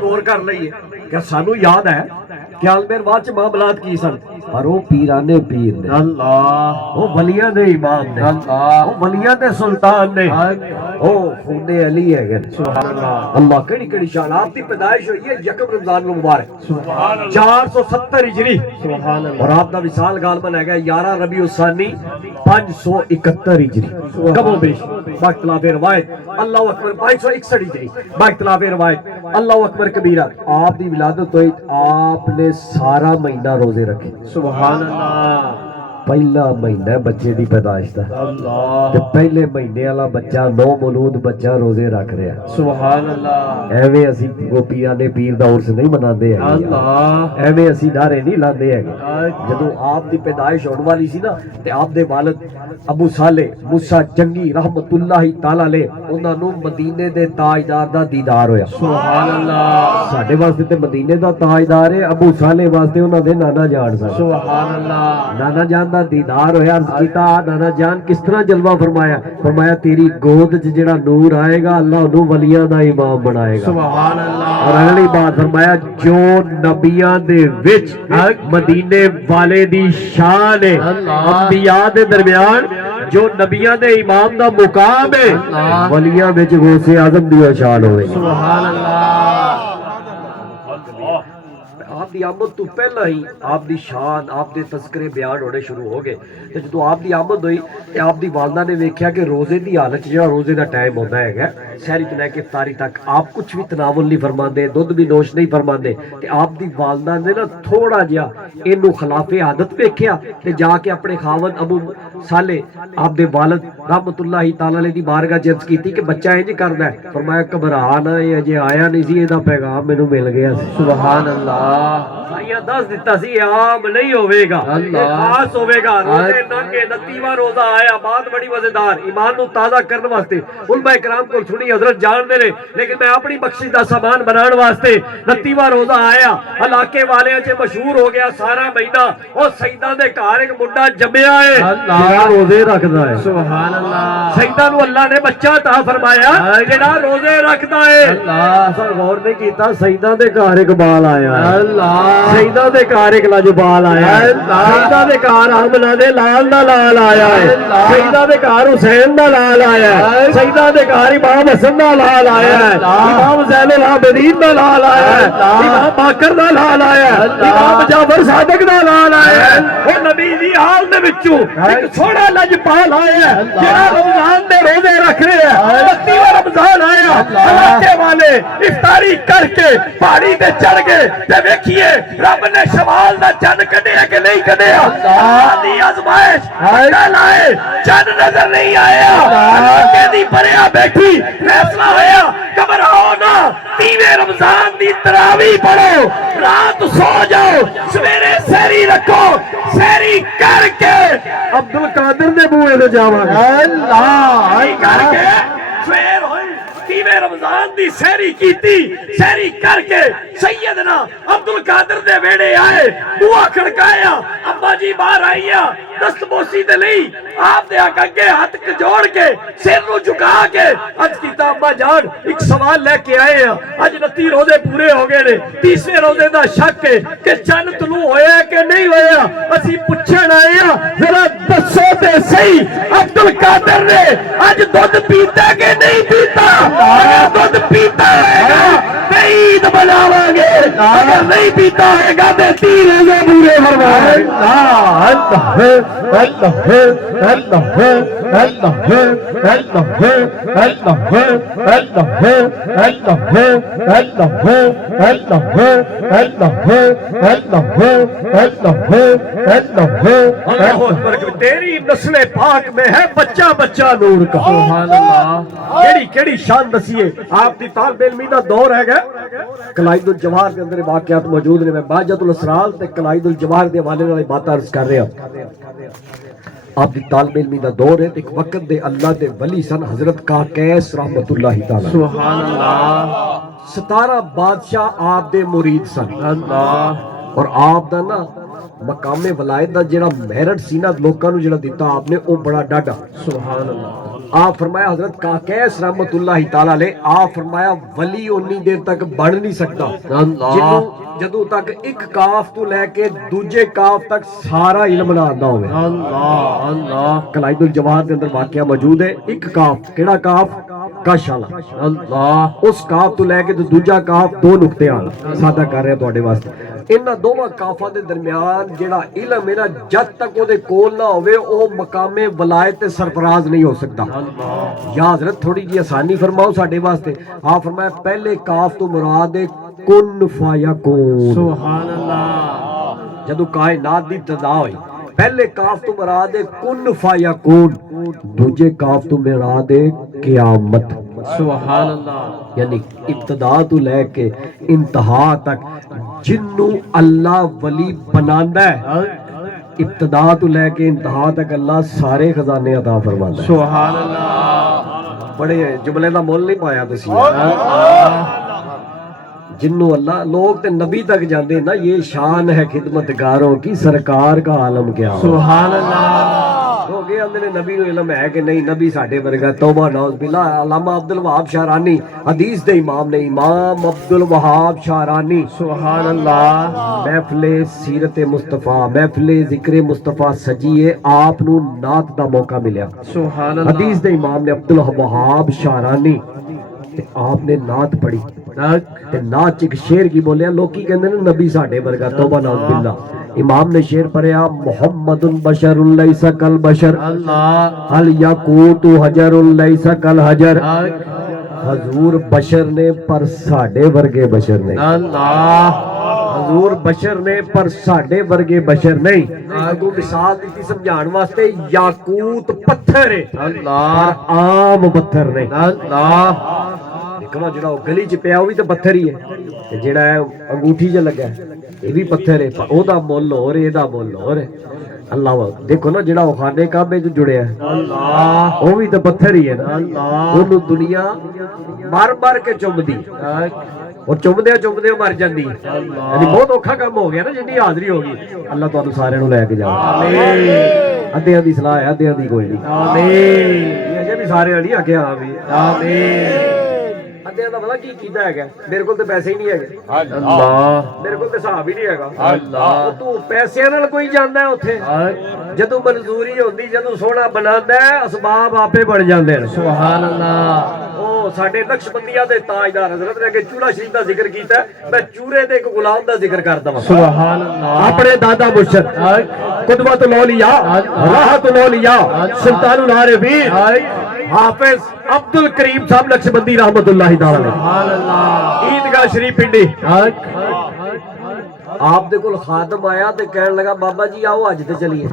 غور کر لئیے کہ سانو یاد ہے کہ عالم ارواح چ معاملات کی سن پر وہ پیرانے پیر نے اللہ وہ ولیاں دے امام نے اللہ وہ ولیاں دے سلطان نے او خون علی ہے سبحان اللہ اللہ کیڑی کیڑی شان آپ دی پیدائش ہوئی ہے یکم رمضان المبارک سبحان اللہ 470 ہجری سبحان اللہ اور آپ دا وصال غالباً ہے گا 11 ربیع الثانی 571 ہجری کم و بیش با اختلاف روایت اللہ اکبر 561 ہجری با اختلاف روایت اللہ اکبر کبیرہ آپ دی ولادت ہوئی آپ نے سارا مہینہ روزے رکھے سبحان اللہ ਪਹਿਲਾ ਮਹੀਨਾ ਹੈ ਬੱਚੇ ਦੀ ਪੈਦਾਇਸ਼ ਦਾ اللہ ਤੇ ਪਹਿਲੇ ਮਹੀਨੇ ਵਾਲਾ ਬੱਚਾ ਨੌ ਮੌਲੂਦ ਬੱਚਾ ਰੋਜ਼ੇ ਰੱਖ ਰਿਹਾ। سبحان اللہ ਐਵੇਂ ਅਸੀਂ ਗੋਪੀਆਂ ਦੇ ਪੀਰ ਦਾ ਉਰਸ ਨਹੀਂ ਮਨਾਉਂਦੇ ਹੈਗੇ, اللہ ਐਵੇਂ ਅਸੀਂ ਨਾਰੇ ਨਹੀਂ ਲਾਉਂਦੇ ਹੈਗੇ। ਜਦੋਂ ਆਪ ਦੀ ਪੈਦਾਇਸ਼ ਹੋਣ ਵਾਲੀ ਸੀ ਨਾ ਤੇ ਆਪ ਦੇ ਵਾਲਿਦ ਅਬੂ ਸਾਲੇ ਮੂਸਾ ਜੰਗੀ ਰਹਿਮਤੁல்லாਹਿ ਤਾਲਾ ਅਲੈਹ ਉਹਨਾਂ ਨੂੰ ਮਦੀਨੇ ਦੇ ਤਾਜਦਾਰ ਦਾ ਦੀਦਾਰ ਹੋਇਆ। سبحان اللہ ਸਾਡੇ ਵਾਸਤੇ ਤੇ ਮਦੀਨੇ ਦਾ ਤਾਜਦਾਰ ਹੈ, ਅਬੂ ਸਾਲੇ ਵਾਸਤੇ ਉਹਨਾਂ ਦੇ ਨਾਨਾ ਜਾਨ ਸਨ। سبحان اللہ ਨਾਨਾ ਜਾਨ ਦਾ ਦੀਦਾਰ ਹੋਇਆ। ਅਰਜ਼ ਕੀਤਾ ਨਾਨਾ ਜਾਨ ਕਿਸ ਤਰ੍ਹਾਂ ਜਲਵਾ ਫਰਮਾਇਆ? ਫਰਮਾਇਆ ਤੇਰੀ ਗੋਦ 'ਚ ਜਿਹੜਾ ਨੂਰ ਆਏਗਾ ਅੱਲਾਹ ਉਹਨੂੰ ਵਲੀਆਂ ਦਾ ਇਮਾਮ ਬਣਾਏਗਾ। سبحان اللہ اور اگلی بات فرمایا جو نبیاں دے وچ مدینے والے دی شان ہے، انبیاء دے درمیان جو نبیاں دے امام دا مقام ہے ولیاں وچ غوث اعظم دی شان ہوئے۔ سبحان اللہ آپ دی آمد تو پہلا ہی آپ دی شان آپ دے تذکرے بیان ہونے شروع ہو گئے تے جدوں آپ دی آمد ہوئی تے آپ دی والدہ نے ویکھیا کہ روزے دی حالت جہاں روزے دا ٹائم ہوتا ہے سحری تو لے کے افطاری تک آپ کچھ بھی تناول نہیں فرماندے، دودھ بھی نوش نہیں فرماندے تے آپ دی والدہ نے نا تھوڑا جہا اینو خلاف عادت ویکھیا تے جا کے اپنے خاوند ابو صالح آپ دے والد رحمت اللہ تعالی علیہ دی بارگاہ عرض کیتی کہ بچہ انج کردا ہے۔ فرمایا گھبرا نہ، یہ اجے آیا نہیں سی، ਇਹਦਾ پیغام مینوں مل گیا سی۔ سبحان اللہ سائیاں دس دیتا سی عام نہیں ہوئے گا، خاص ہوئے گا۔ روزے ننگے 29واں روزہ آیا، بات بڑی مزیدار ایمان نو تازہ کرنے واسطے علماء کرام کو سنی حضرت جان دے نے، لیکن میں اپنی بخشش دا سامان بنان واسطے 29واں روزہ آیا، علاقے والے چ مشہور ہو گیا سارا مہینہ۔ او سیداں دے گھر ایک منڈا جمیا ہے جڑا روزے رکھدا ہے۔ سبحان اللہ سیداں نو اللہ نے بچہ عطا فرمایا جڑا روزے رکھدا ہے۔ اساں غور نہیں کیتا سیداں دے گھر ایک بال آیا ہے، اللہ سیداں دے گھر ایک لجپال آیا ہے، سیداں دے گھر آمنہ دے لال دا لال آیا ہے، سیداں دے گھر حسین دا لال آیا ہے، سیداں دے گھر امام حسن دا لال آیا ہے، امام زین العابدین دا لال آیا ہے، امام باقر دا لال آیا ہے، امام جعفر صادق دا لال آیا ہے۔ او نبی دی حال دے وچوں ایک چھوڑا لجپال آیا ہے جڑا رمضان دے روزے رکھ رہے ہیں۔ 29واں رمضان آیا، علاقے والے افطاری کر کے پہاڑی تے چڑھ گئے تے ویکھیے رب نے شوال دا چند کڈیا کہ نہیں کڈیا؟ آدھی آزمائش کل آئے چند نظر نہیں آیا، علاقے دی پریا بیٹھی فیصلہ ہویا گھبراؤ نہ، 30ویں رمضان دی تراویح پڑھو، رات سو جاؤ، سویرے سحری رکھو، سحری کر کے عبد القادر دے بوئے تے جاواں گے۔ اللہ کر کے سویر ہوئی 30ویں رمضان دی سحری کیتی، سحری کر کے سیدنا عبد القادر دے ویڑے آئے، بوا کھڑکایا، ابا جی باہر آئیا، دست بوسی دے لئی آپ دے اگے ہاتھ جوڑ کے سر نو جھکا کے عرض کیتا ابا جان ایک سوال لے کے آئے ہیں، اج 29 روزے پورے ہو گئے نے، 30ویں روزے دا شک ہے کہ چند طلوع ہویا ہے کہ نہیں ہویا، اسی پوچھن آئے ہیں ذرا دسو تے صحیح عبد القادر نے اج دودھ پیتا کہ نہیں پیتا؟ اگر دودھ پیتا ہوئے گا عید بناواں گے، اگر نہیں پیتا ہوئے گا تے 30 روزے پورے فرمائے۔ تیری نسل پاک میں ہے بچہ بچہ نور کا۔ سبحان اللہ کیڑی کیڑی شان دسیے آپ دی طالب علمی دا دور ہے گا۔ قلائد الجواہر کے اندر واقعات موجود نے، میں باجت الاسرار تے قلائد الجواہر دے حوالے نال بات عرض کر رہا ہوں۔ آپ دی طالب علمی دا دور ہے، ایک وقت دے اللہ دے ولی سن حضرت کاکیس رحمت اللہ تعالی، سبحان اللہ 17 بادشاہ آپ دے مرید سن، اللہ اور آپ دا نا مقام ولایت دا جڑا میرٹ سی نا لوکاں نو جڑا دیتا آپ نے او بڑا ڈاڈا۔ سبحان اللہ آپ فرمایا حضرت کاکیس رحمت اللہ تعالی علیہ، آپ فرمایا ولی انی دیر تک بن نہیں سکتا جدوں تک ایک کاف تو لے کے دوجے کاف تک سارا علم نہ آندا ہوئے۔ اللہ اللہ قلائد الجواہر کے اندر واقعہ موجود ہے، ایک کاف کیڑا کاف؟ کش والا، اللہ اس کاف تو لے کے دوجا کاف دو نقطے آن سادہ کر رہے ہیں تواڈے واسطے۔ انہاں دوواں کافاں دے درمیان جڑا علم ہے نا جد تک او دے کول نہ ہوئے او مقام ولایت تے سرفراز نہیں ہو سکتا۔ یا حضرت تھوڑی جی آسانی فرماؤ ساڈے واسطے۔ آپ فرمایا پہلے کاف تو مراد ہے کن فیکون۔ سبحان اللہ جدو کائنات دی ابتدا ہوئی پہلے کاف تو مراد ہے کن فیکون، دوجے کاف تو مراد ہے قیامت۔ سبحان اللہ، یعنی ابتدا تو لے کے انتہا تک جنوں اللہ ولی بناندا ہے، ابتدا تو لے کے انتہا تک اللہ سارے خزانے عطا فرماندا ہے۔ سبحان اللہ، بڑے جملے دا مول نہیں پایا تسی، جنوں اللہ، لوگ تے نبی تک جاندے نا، یہ شان ہے خدمتگاروں کی، سرکار کا عالم کیا ہو۔ سبحان اللہ، ہو گئے اندر نبی نو علم ہے کہ نہیں، نبی ساڈے ورگا، توبہ نعوذ باللہ۔ علامہ عبد الوہاب شعرانی حدیث دے امام نے، امام عبد الوہاب شعرانی، سبحان اللہ، محفل سیرت مصطفیٰ، محفل ذکر مصطفیٰ سجیے، آپ نو نعت دا موقع ملیا۔ سبحان اللہ، حدیث دے امام نے عبد الوہاب شعرانی، تے آپ نے نعت پڑھی، تے نعت ایک شعر کی بولیا، لوکی کہندے نے نبی ساڈے ورگا، توبہ نعوذ باللہ۔ امام نے شعر پڑھیا، محمد بشر لیس کالبشر، اللہ، هل یاقوت حجر لیس کالحجر، حضور بشر نے پر ساڈے ورگے بشر نہیں، اللہ، حضور بشر نے پر ساڈے ورگے بشر نہیں۔ اگوں مثال دیتی سمجھان واسطے، یاقوت پتھر ہے اللہ، پر عام پتھر نہیں۔ اللہ، دیکھنا جڑا گلی چ پیا وہ بھی تو پتھر ہی ہے، تے جڑا ہے انگوٹھی چ لگا ہے یہ بھی پتھر ہے، او دا مول ہور ہے، دا مول ہور ہے۔ اللہ دیکھو نا، جڑا خانے کعبے چ جڑیا ہے اللہ، وہ بھی تو پتھر ہی ہے نا، اللہ، اونوں دنیا مار مار کے چمدی، اور چمدیا مر جاندی، یعنی بہت اوکھا کام ہو گیا نا، جنی حاضری ہوگی۔ اللہ تانوں سارے نوں لے کے جاوے، ادھیاں دی صلاح ہے، ادھیاں دی کوئی نہیں، آمین، اجے بھی سارے نہیں آکھیا ہاں بھی، آمین، ادھیاں دا پتہ کی کیتا ہے، میرے کول تے پیسے ہی نہیں ہے، اللہ، میرے کول تے حساب ہی نہیں ہے، اللہ، تو پیسے نال کوئی جاندا ہے اوتھے، جدوں منظوری ہوندی، جدوں سونا بناندا ہے، اسباب آپے بن جاندے ہیں۔ سبحان اللہ، او ساڈے نقش بندیاں دے تاجدار حضرت نے کہ چولہا شریف دا ذکر کیتا ہے، میں چورے دے ایک غلام دا ذکر کردا ہاں۔ سبحان اللہ، اپنے دادا مرشد قدوۃ الاولیاء، راحت الاولیاء، سلطان العارفین حافظ عبد الکریم صاحب نقشبندی رحمت اللہ تعالی علیہ، سبحان اللہ، عیدگاہ شریف پنڈی، آپ دے کول خادم آیا تے کہنے لگا، بابا جی آؤ حج تے چلیے۔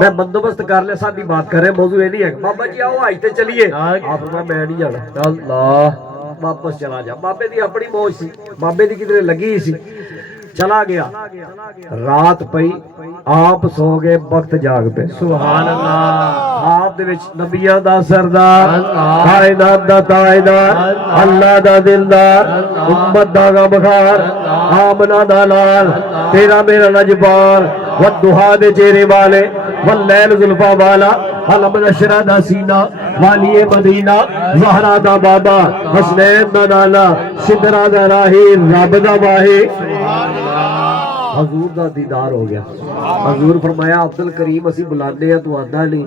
میں بندوبست کر لیا، سادی بات کر رہے، موضوع یہ نہیں ہے، بابا جی آؤ حج تے چلیے۔ آپ نے میں نہیں جانا، اللہ، واپس چلا جا۔ بابے دی اپنی موج سی، بابے دی کدھر لگی سی، چلا گیا، رات پئی، آپ سو گئے، وقت جاگ پہ۔ سبحان اللہ، آپ دے وچ نبیاں دا سردار، اللہ، کائنات دا تاجدار، اللہ دا دلدار، امت دا غمخار، آمنہ دا لال، تیرا میرا نجبان، والدہا دے چہرے والے، واللیل زلفا والا، علم نشرہ دا سینہ، والی مدینہ، زہرہ دا بابا، حسنین دا نانا، شدرہ دا راہی، رب دا واہی۔ حضور دا دیدار ہو گیا۔ حضور فرمایا، عبد الکریم اسی بلانے ہیں تو آندا نہیں،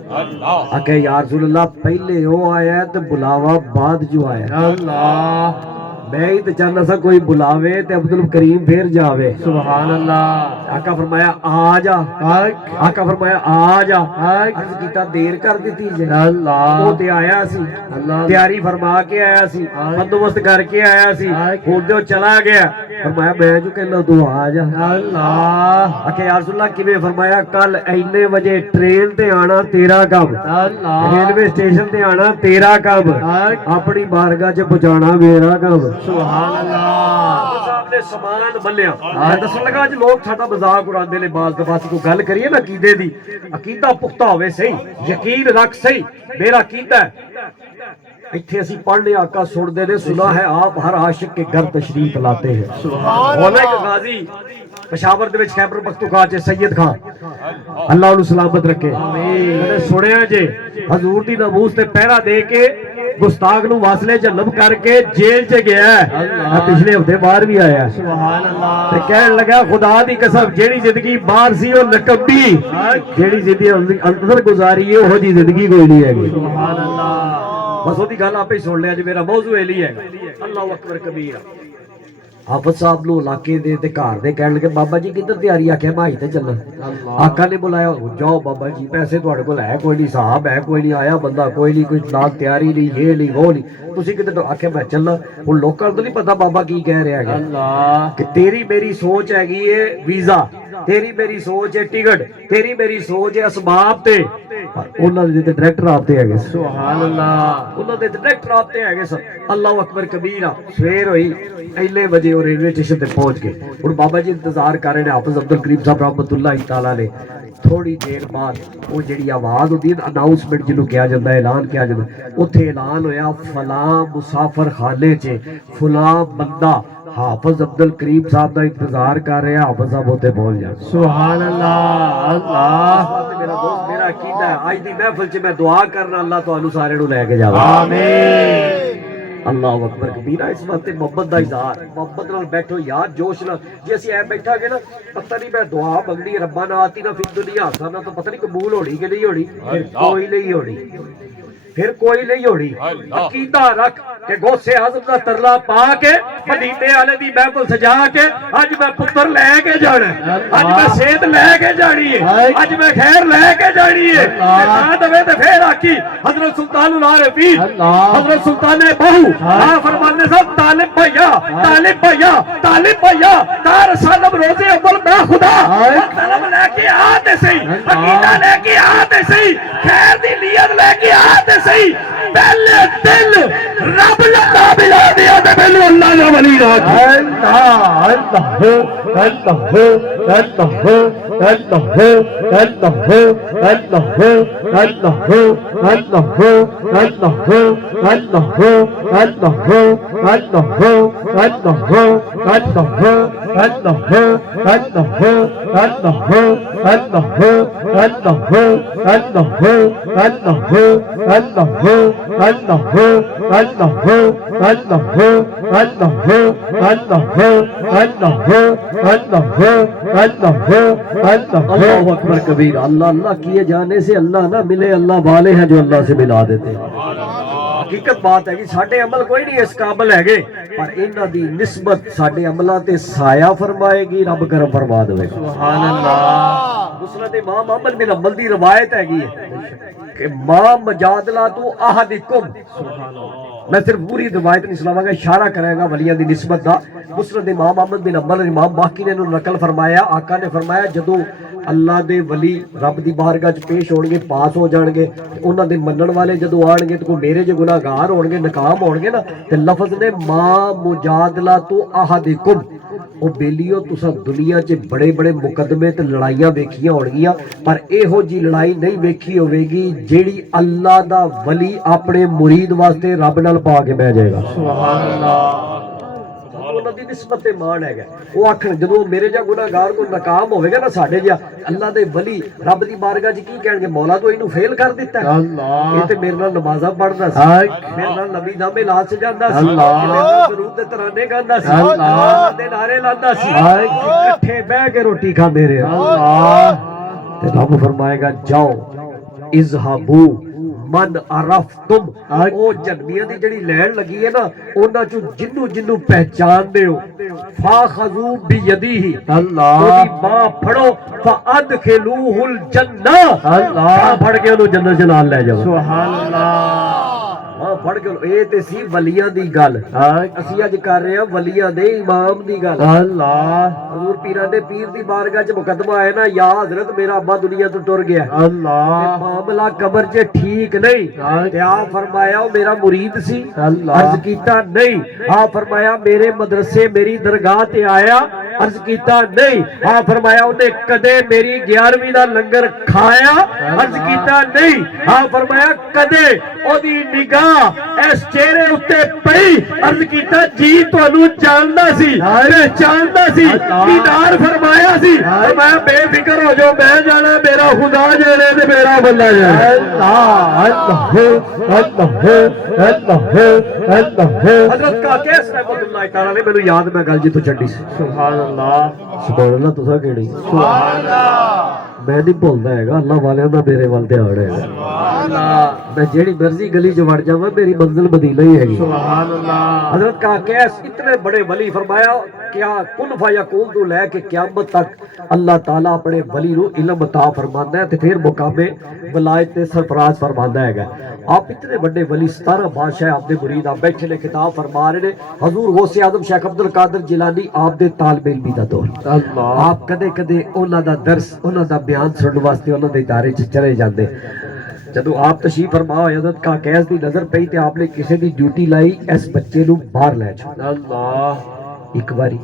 آکے یا رسول اللہ پہلے وہ آیا ہے تو بلاوا بعد جو آیا ہے۔ اللہ، میں ہی تو چاہنا سا کوئی بلاوے تے عبد الکریم پھر جاوے۔ سبحان اللہ، آقا فرمایا آ جا، آقا فرمایا آ جا، عرض کیتا دیر کر دیتی جے، اللہ، وہ تے آیا سی، تیاری فرما کے آیا سی، بندوبست کر کے آیا سی، خود دے چلا گیا۔ فرمایا میں جو کہنا تو آ جا۔ اللہ، آکے یا رسول اللہ کیویں؟ فرمایا کل اینے بجے ٹرین تے آنا تیرا کام، اللہ، ریلوے اسٹیشن تے آنا تیرا کام، اپنی بارگاہ چ پہنچانا میرا کام۔ سبحان اللہ، صاحب نے سامان بنیا، میں دسن لگا اج لوگ ساڈا مذاق اڑاندے نے، بعض دفعہ کوئی گل کریے نا عقیدے دی، عقیدہ پختہ ہوے صحیح، یقین رکھ صحیح، میرا عقیدہ ہے۔ ایتھے اسی پڑھنے آقا سنتے نے، سنا ہے آپ ہر عاشق کے گھر تشریف لاتے ہیں۔ مولا ایک غازی پشاور دے وچ خیبر پختونخوا چ سید خان، اللہ انہوں سلامت رکھے، میں نے سنیا جے حضور دی ناموس تے پہرا دے کے گستاخ نو واصلے جنب کر کے جیل چ گیا ہے، پچھلے ہفتے باہر بھی آیا ہے۔ سبحان اللہ، تے کہنے لگا خدا دی قسم جیڑی زندگی باہر سی وہ نکبی، جیڑی زندگی اندر گزاری ہے وہ جی زندگی کوئی نہیں ہے۔ سبحان اللہ، بس وہ گل آپ ہی سن لیا جی، میرا موضوع یہ ہے۔ اللہ اکبر کبیر۔ حافظ صاحب نو علاقے دے تے گھر دے کہن لگے، بابا جی کدھر تیاری؟ آکھیا میں تے چلنا۔ آقا نے بلایا، جاؤ بابا جی، پیسے تہاڈے کول ہے کوئی نہیں، صاحب ہے کوئی نہیں، آیا بندہ کوئی نہیں، کوئی نال تیاری نہیں، یہ نہیں وہ نہیں، تسی کدھر؟ آکھیا میں چلنا۔ ہن لوکاں نوں نہیں پتہ بابا کی کہہ رہا ہے اللہ، کہ تیری میری سوچ ہے گی ہے ویزا، تیری میری سوچ ہے ٹکٹ تیری میری سوچ ہے اسباب تے پر انہاں دے تے ڈائریکٹر آپتے ہے سبحان اللہ انہاں دے تے ڈائریکٹر آپتے ہے سب اللہ اکبر کبیرہ سویر ہوئی اگلے بجے وہ ریلوے اسٹیشن تے پہنچ گئے اور بابا جی انتظار کر رہے ہیں حافظ عبد الکریم صاحب رحمۃ اللہ تعالی نے تھوڑی دیر بعد وہ جڑی آواز ہوتی ہے اناؤنسمنٹ جنوں کیا جاتا ہے اعلان کیا جاتا ہے اوتھے اعلان ہویا فلاں مسافر خانے چ فلاں بندہ حافظ عبد الکریم صاحب کا انتظار کر رہے ہیں حافظ صاحب ہوتے پہنچ جائے سبحان اللہ اللہ میرا دوست میرا عقیدہ ہے آج دی محفل چ میں دعا کرنا اللہ تانوں سارے نوں لے کے جاوے آمین اللہ اکبر کبیرہ اس وقت محبت دا اظہار محبت نال بیٹھو یار جوش نال جی اسی اے بیٹھا گے نا پتہ نہیں میں دعا منگنی ربنا آتنا فی الدنیا حسنہ تو پتہ نہیں قبول ہونی کہ نہیں ہونی کوئی نہیں ہونی پھر کوئی نہیں ہونی عقیدہ رکھ کہ غوث اعظم دا ترلا پا کے مدینے والے دی محفل سجا کے اج میں پتر لے کے جانا اج میں صحت لے کے جانی ہے اج میں خیر لے کے جانی ہے نہ دے تے پھر آکی حضرت سلطان العارفین حضرت سلطان بہو فرمانے صاحب طالب بھیا طالب بھیا طالب بھیا تار سالم روزے اول میں خدا طلب لے کے آتے صحیح عقیدہ لے کے آتے صحیح خیر دی نیت لے کے آتے صحیح پہلے دل رب لگا بلا دیا تے پہلو اللہ کا ولی رات اللہ اللہ اللہ اللہ اللہ اللہ اللہ اکبر کبیر اللہ اللہ کیے جانے سے اللہ نہ ملے اللہ والے ہیں جو اللہ سے ملا دیتے ہیں حقیقت بات ہے کہ ساڈے عمل کوئی نہیں اس قابل ہے گے پر انہاں دی نسبت ساڈے عملاں تے سایہ فرمائے گی رب کرم فرما دے سبحان اللہ مسند امام احمد بن حنبل دی روایت ہے کہ ما مجادلہ تو احدکم سبحان اللہ میں صرف پوری روایت نہیں سناواں گا اشارہ کرے گا ولیاں دی نسبت دا مسند امام احمد بن حنبل امام باقی نے نقل فرمایا آقا نے فرمایا جدوں اللہ دے ولی رب دی بارگاہ چ پیش ہون گے پاس ہو جان گے انہاں دے منن والے جدوں آن گے تو کوئی میرے جو گناہگار ہون گے ناکام ہون گے نا تے لفظ نے ما مجادلہ تو احدکم او بیلیو تساں دنیا چ بڑے بڑے مقدمے تے لڑائیاں ویکھیاں ہون گیاں پر ایہو جی لڑائی نہیں ویکھی ہوے گی جیڑی اللہ دا ولی اپنے مرید واسطے رب نال پا کے بیٹھ جائے گا سبحان اللہ انہاں دی نسبت تے مان ہے گا او آکھن جدوں میرے جا گناہگار کو ناکام ہوے گا نا ساڈے جا اللہ دے ولی رب دی بارگاہ چ کی کہن گے مولا تو اینو فیل کر دتا ہے اللہ اے تے میرے نال نمازاں پڑھدا سی میرے نال نبی نامے لا سجاندا سی میرے نال درود تے ترانے گاندا سی اللہ دے نعرے لاندا سی اکٹھے بیٹھ کے روٹی کھاندے رہے اللہ تے رب فرمائے گا جاؤ اذهبوا من عرفتم او جنمیاں دی جڑی لین لگی ہے نا انہاں چوں جنوں جنوں پہچان دے ہو فاخذوا بیدیہ اللہ دی باں پھڑو فادخلوہ الجنہ اللہ پھڑ کے انہوں جنت جلال لے جاؤ سبحان اللہ ہاں پڑھ کے اے تے سی ولیاں دی گل اسی اج کر رہے ہیں ولیاں دے امام دی گل اللہ حضور پیران دے پیر دی بارگاہ چ مقدمہ ہے نا یا حضرت میرا ابا دنیا تو ٹر گیا اللہ معاملہ قبر چ ٹھیک نہیں تے آپ فرمایا میرا مرید سی عرض کیتا نہیں آپ فرمایا میرے مدرسے میری درگاہ تے آیا عرض کیتا نہیں آپ فرمایا انہیں کدے میری 11ویں دا لنگر کھایا عرض کیتا نہیں آپ فرمایا کدے او دی نگاہ اس چہرے اتے پئی عرض کیتا جی تانوں جاندا سی پہچاندا سی دیدار فرمایا سی میں بے فکر ہو جاؤ میں جانا میرا خدا جانے تے میرا بندہ جانے اللہ اللہ اللہ اللہ حضرت کا کیس رحمت اللہ تعالی نے مینوں یاد میں گل جی تو چھڈی سی سبحان اللہ تساں کیڑی سبحان اللہ میں نہیں بولدا ہے گا اللہ والے دا میرے ول دھیان ہے سبحان اللہ میں جیڑی مرضی گلی چ وڑ جاواں میری منزل مدینہ ہی ہے سبحان اللہ حضرت کا کیس اتنے بڑے ولی فرمایا کیا کن فیکون تو لے کے قیامت تک اللہ تعالیٰ اپنے ولی نو علم عطا فرماندا ہے تے پھر مقام ولایت تے سرفراز فرماندا ہے گا آپ اتنے بڑے ولی 17 بادشاہ آپ دے مرید آپ بیٹھے نے خطاب فرما رہے نے حضور غوث اعظم شیخ عبد القادر جیلانی آپ دے طالب علمی دا دور آپ کدے کدے انہاں دا درس انہاں دا بیان سنن واسطے انہاں دے ادارے چ چلے جاندے جدو آپ تشریف فرما ہوئے حضرت کا کیس دی نظر پئی تے آپ نے کسی دی ڈیوٹی لائی اس بچے نو باہر لے جاؤ ایک باری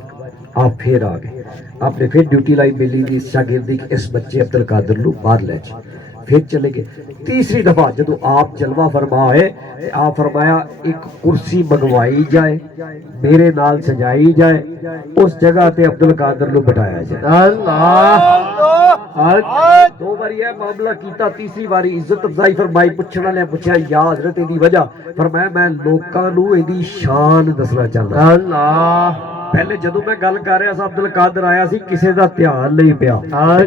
آپ پھر آ گئے آپ نے پھر ڈیوٹی لائی ملی دی شاگردی کہ اس بچے عبد القادر نو باہر لے جاؤ پھر چلے گئے تیسری دفعہ جدو آپ جلوہ فرمائے آپ فرمایا ایک کرسی منگوائی جائے میرے نال سجائی جائے اس جگہ پہ عبد القادر نو بٹھایا جائے دو باری ہے معاملہ کیتا تیسری باری عزت افزائی فرمائی پوچھنا لے پوچھا یا حضرت دی وجہ فرمایا میں لوکاں نو دی شان دسنا چاہتا پہلے جدو میں گل کر رہا سا عبد القادر آیا سی کسی دا دھیان نہیں پیا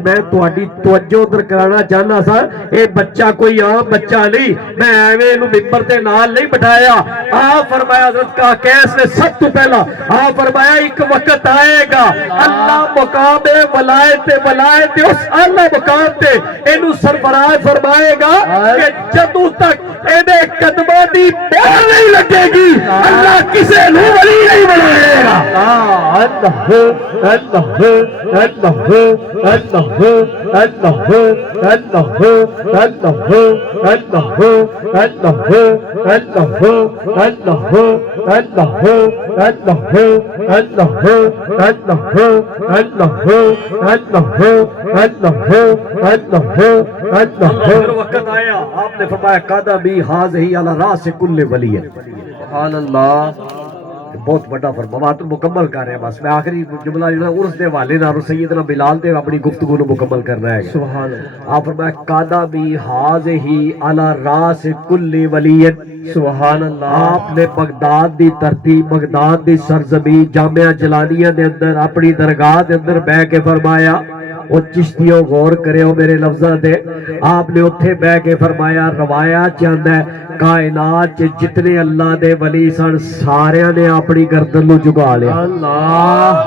میں تہاڈی توجہ ادھر کرانا چاہنا سا اے بچہ کوئی عام بچہ نہیں میں ایویں نو ممبر تے نال نہیں بٹھایا آپ فرمایا حضرت کا کیس نے سب تو پہلا آپ فرمایا ایک وقت آئے گا اللہ مقام ولایت اس اعلی مقام تے اینو سرفراز فرمائے گا کہ جدوں تک ایدے قدماں دی مہر نہیں لگے گی اللہ کسے نو ولی نہیں بنائے گا وقت آیا آپ نے فرمایا قدمی ہذہ علی راس کل ولی سبحان اللہ بہت بڑا فرمایا مکمل کر رہے ہیں بس میں آخری جملہ جو ہے عرس دے والے نارو سیدنا بلال دے اپنی گفتگو کو مکمل کرنا ہے سبحان اللہ آپ فرمایا قدمی ہذہ علی راس کل ولی سبحان اللہ آپ نے بغداد دی ترتیب بغداد دی سرزمین جامعہ جلانیہ دے اندر اپنی درگاہ دے اندر بہ کے فرمایا وہ چشتیوں غور کرے ہو میرے لفظاں دے آپ نے اتھے بہ کے فرمایا روایات چاہتا ہے کائنات جتنے اللہ دے ولی سن ساریاں نے اپنی گردن نو جھکا لیا اللہ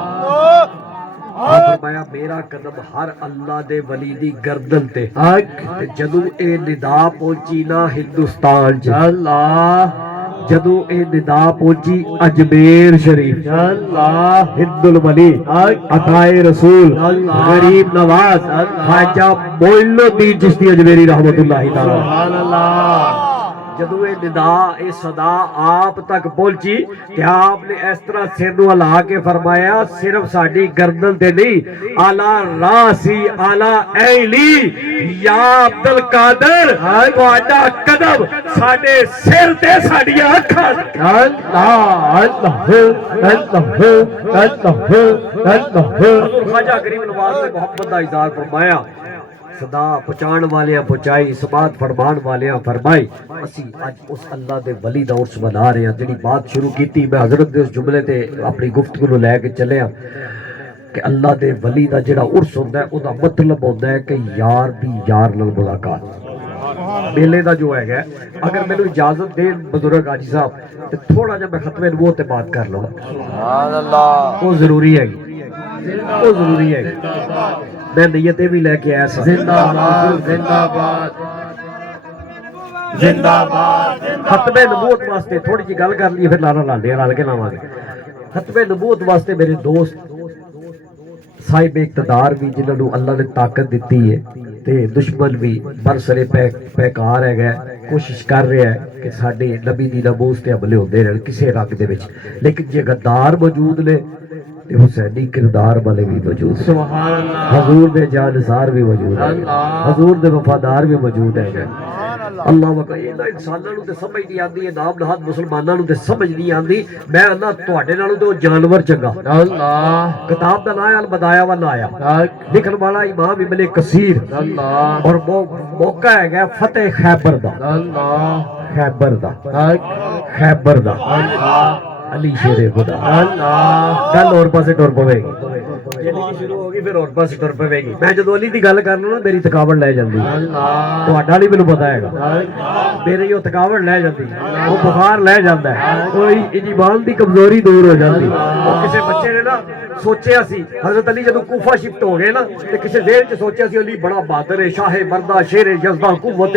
آپ فرمایا میرا قدم ہر اللہ دے ولی دی گردن تے جدو اے ندا پہنچی نا ہندوستان چ اللہ جدو اے ندا پہنچی اجمیر شریف اللہ ہند الولی عطائے رسول غریب نواز خواجہ معین الدین چشتی اجمیری رحمت اللہ تعالی سبحان اللہ جدو اے ندا اے صدا آپ تک پہنچی کہ آپ نے اس طرح سر نو ہلا کے فرمایا صرف ساڈی گردن تے نہیں اعلی راسی اعلی ایلی یا عبد القادر تہاڈا قدم ساڈے سر تے ساڈیاں اکھاں اللہ اللہ خواجہ غریب نواز نے محبت دا اظہار فرمایا صدا پہنچان والیاں پہنچائی سبات فرمان والیاں فرمائی اسی آج اس اللہ دے ولی دا عرس بنا رہے ہیں جنہی بات شروع کی تھی میں حضرت دے اس جملے تے اپنی گفتگو نو لے کے چلے ہیں کہ اللہ دے ولی دا جڑا عرس ہوتا ہے او دا مطلب ہوتا ہے کہ یار دی یار نال ملاقات میلے دا جو ہے اگر میں نے اجازت دے بزرگ حاجی صاحب تو تھوڑا جا میں ختم نبوت تے بات کر لوں سبحان اللہ وہ ضروری ہے وہ ضروری ہے میں نیتیں بھی لے کے آیا سا زندہ باد زندہ باد زندہ باد ختم نبوت واسطے تھوڑی جی گل کر لی پھر لانا لانڈے رل کے لاواں گے ختم نبوت واسطے میرے دوست صاحب اقتدار بھی جنہوں نے اللہ نے طاقت دیتی ہے تے دشمن بھی برسرے پیکار ہے گئے کوشش کر رہے ہیں کہ ساڈے نبی دی ناموس تے حملے ہوندے رہن کسے رنگ دے وچ لیکن جے غدار موجود نے حسینی کردار والے بھی موجود سبحان اللہ حضور دے جانسار بھی موجود ہے حضور دے وفادار بھی موجود ہے اللہ وکا یہ انساناں نوں تے سمجھ نہیں آندی نام نہاد مسلماناں نوں تے سمجھ نہیں آندی میں اللہ تواڈے نالوں تے جانور چنگا اللہ کتاب دا نام البدایہ والنہایہ لکھن والا امام ابن کثیر اللہ اور موقع ہے گیا فتح خیبر دا اللہ خیبر دا خیبر دا اللہ علی شیر خدا اللہ گل اور پاسے ٹر پوے گی ਜ਼ਿੰਦਗੀ ਸ਼ੁਰੂ ਹੋ ਗਈ ਫਿਰ ਹੋਰ ਪਾਸੇ ਤੁਰ ਪਵੇਗੀ। ਮੈਂ ਜਦੋਂ ਅਲੀ ਦੀ ਗੱਲ ਕਰਨਾ ਨਾ ਮੇਰੀ ਥਕਾਵਟ ਲੈ ਜਾਂਦੀ, ਤੁਹਾਡਾ ਨਹੀਂ ਮੈਨੂੰ ਪਤਾ ਹੈਗਾ, ਮੇਰੀ ਉਹ ਥਕਾਵਟ ਲੈ ਜਾਂਦੀ, ਉਹ ਬੁਖਾਰ ਲੈ ਜਾਂਦਾ, ਕੋਈ ਈਮਾਨ ਦੀ ਕਮਜ਼ੋਰੀ ਦੂਰ ਹੋ ਜਾਂਦੀ। ਉਹ ਕਿਸੇ ਬੱਚੇ ਨੇ ਨਾ ਸੋਚਿਆ ਸੀ, ਹਜ਼ਰਤ ਅਲੀ ਜਦੋਂ ਕੂਫਾ ਸ਼ਿਫਟ ਹੋ ਗਏ ਨਾ ਤੇ ਕਿਸੇ ਦੇਰ ਚ ਸੋਚਿਆ ਸੀ ਅਲੀ ਬੜਾ ਬਹਾਦਰ ਹੈ, ਸ਼ਾਹ ਮਰਦਾ, ਸ਼ੇਰ ਜਜ਼ਬਾ, ਕੁਵਤ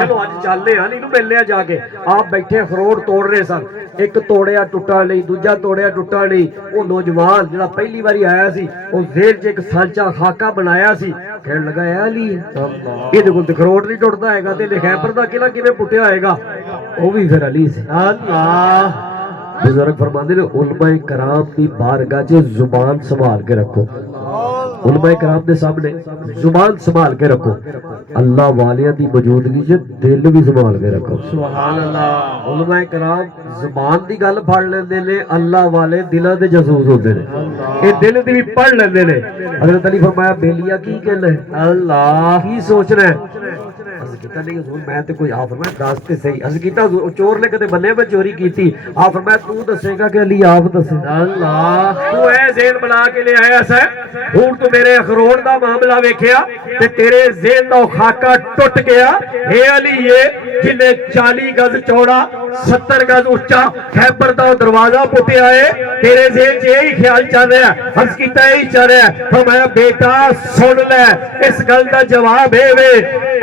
ਚਲੋ ਅੱਜ ਚੱਲਦੇ ਹਾਂ ਅਲੀ ਨੂੰ ਮਿਲ ਲਿਆ ਜਾ ਕੇ। ਆਪ ਬੈਠੇ ਅਖਰੋਟ ਤੋੜ ਰਹੇ ਸਨ, ਇੱਕ ਤੋੜਿਆ ਟੁੱਟਾ ਨਹੀਂ, ਦੂਜਾ ਤੋੜਿਆ ਟੁੱਟਾ ਨਹੀਂ। ਉਹ ਨੌਜਵਾਨ ਜਿਹੜਾ ਪਹਿਲੀ ਵਾਰੀ ਆਇਆ ਸੀ ਉਹ ਜ਼ੇਲ ਚ ਇੱਕ ਸਾਂਚਾ ਖਾਕਾ ਬਣਾਇਆ ਸੀ, ਕਹਿਣ ਲੱਗਾ ਇਹ ਅਲੀ ਇਹਦੇ ਕੋਲ ਅਖਰੋਟ ਨਹੀਂ ਟੁੱਟਦਾ ਹੈਗਾ ਤੇ ਖੈਬਰ ਦਾ ਕਿਲਾ ਕਿਵੇਂ ਪੁੱਟਿਆ ਹੋਏਗਾ। ਉਹ ਵੀ ਫਿਰ ਅਲੀ ਸੀ। بزرگ فرماندے نے علماء کرام دی بارگاہ چ زبان سنبھال کے رکھو، علماء کرام دے سامنے زبان سنبھال کے رکھو، اللہ والیاں دی موجودگی چ دل بھی سنبھال کے رکھو۔ سبحان اللہ۔ علماء کرام زبان دی گل پڑھ لیندے نے، اللہ والے دلاں دے جاسوس ہوندے نے، اے دل دی بھی پڑھ لیندے نے۔ حضرت علی فرمایا بیلیا کی کہنا ہے، اللہ کی سوچنا ہے؟ عرض کیتا نہیں حضور میں تے کوئی، آپ فرمایا دس تے صحیح۔ عرض کیتا چور نے کدے بننے میں چوری کیتی؟ آپ فرمایا تو دسے گا کہ علی آپ دسے؟ اللہ تو اے ذہن بنا کے لے آیا سا، ہن تو میرے اخروٹ دا معاملہ ویکھیا تے تیرے ذہن دا خاکہ ٹٹ گیا۔ اے علی یہ جنے 40 گز چوڑا 70 گز اونچا خیبر دا دروازہ پٹیا ہے، تیرے ذہن چ یہی خیال چل رہا ہے؟ عرض کیتا یہی چل رہا ہے۔ فرمایا بیٹا سن لے اس گل دا جواب ہے وے،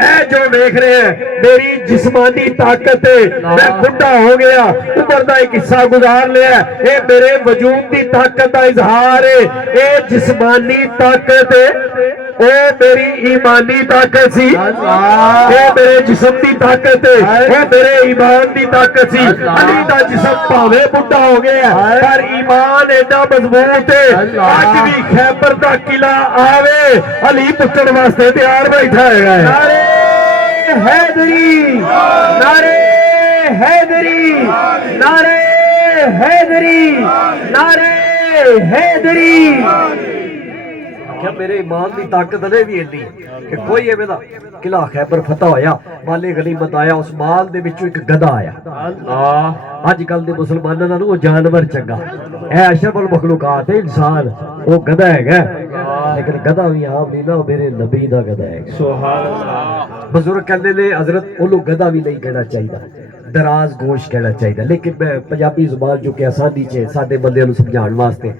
اے جو دیکھ رہے ہیں میری جسمانی طاقت ہے، میں بڈھا ہو گیا، عمر دا ایک حصہ گزار لیا، اے میرے وجود دی طاقت دا اظہار ہے، اے جسمانی طاقت ہے، اے میری ایمانی طاقت سی، اے میرے جسم دی طاقت ہے، اے میرے ایمان دی طاقت سی۔ علی دا جسم پاوے بڈھا ہو گیا پر ایمان ایڈا مضبوط ہے، اج بھی خیبر دا قلعہ آوے علی پٹن واسطے تیار بیٹھا ہے۔ حیدری نعرے حیدری نعرے حیدری نعرے حیدری۔ کیا میرے ایمان دی طاقت نے بھی ایڈی کہ کوئی ایویں دا قلعہ خیبر فتح ہویا، مال غنیمت آیا، اس مال دے وچوں ایک گدھا آیا۔ اج کل دے مسلماناں نوں وہ جانور چنگا، اے اشرف المخلوقات ہے انسان، وہ گدھا ہے لیکن گدھا بھی عام نہیں نا، میرے نبی دا گدھا ہے۔ سبحان اللہ۔ بزرگ کہندے نے حضرت اونوں گدھا بھی نہیں کہنا چاہیے، دراز گوش کہنا چاہیے، لیکن میں پنجابی زبان جو کہ آسانی چ سادے بندے نوں سمجھاؤਣ واسطے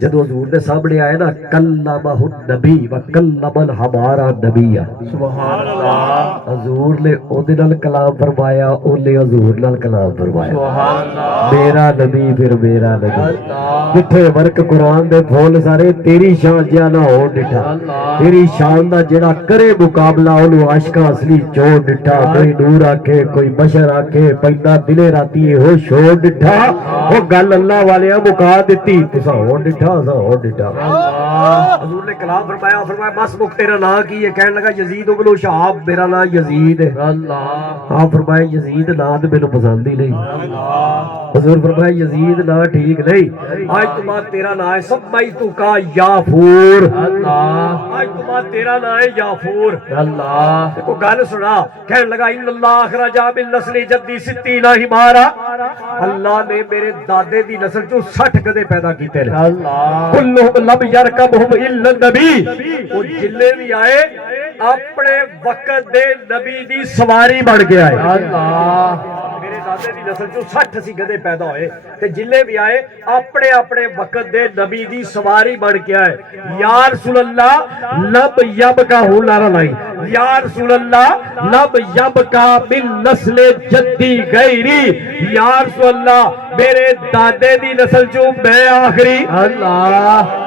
جدوں حضور دے سامنے آئے نا، کلمہ النبی و کلم ہمارا نبی۔ سبحان اللہ۔ حضور نے اودے نال کلام فرمایا، اونے حضور نال کلام فرمایا۔ سبحان اللہ۔ میرا نبی پھر میرا نبی، جتھے ورک قرآن دے پھول سارے تیری شان جیا نہ ہو ڈٹھا، تیری شان دا جڑا کرے مقابلہ اونوں عاشقاں اصلی چور ڈٹھا، کوئی نور آکھے کوئی بشر آکھے پیندا دلے راتی ہو شور ڈٹھا، وہ گل اللہ والیاں مکا دتی، تسا ہو ڈٹھا سا ہو ڈٹھا۔ حضور نے کلام فرمایا، فرمایا بس مک تیرا نام کی ہے؟ کہنے لگا یزید ابن شہاب، میرا نام یزید ہے۔ آپ فرمایا یزید نام تو مینوں پسند ہی نہیں۔ حضور فرمایا یزید نام ٹھیک نہیں، آج تو بعد تیرا نام ہے سمیتو کا یافور، آج تو بعد تیرا نام ہے یافور۔ دیکھو گل سنا، کہنے لگا ان اللہ اخرج من نسل جدی 60 حمارا، اللہ نے میرے دادے دی نسل چوں 60 گدھے پیدا کیتے ہیں، کلہم لم یرکبہم الا النبی، وہ جلے بھی آئے اپنے وقت دے نبی دی سواری بن کے آئے۔ میرے دادے دی نسل چوں 60 سی گدھے پیدا ہوئے تے جلے بھی آئے اپنے اپنے وقت دے نبی دی سواری بن کے آئے۔ یا رسول اللہ لب یب کا ہوں نعرہ لائی، یا رسول اللہ لب یب کا من نسل جدی غیری، یا رسول اللہ میرے دادے دی نسل چوں میں آخری۔ اللہ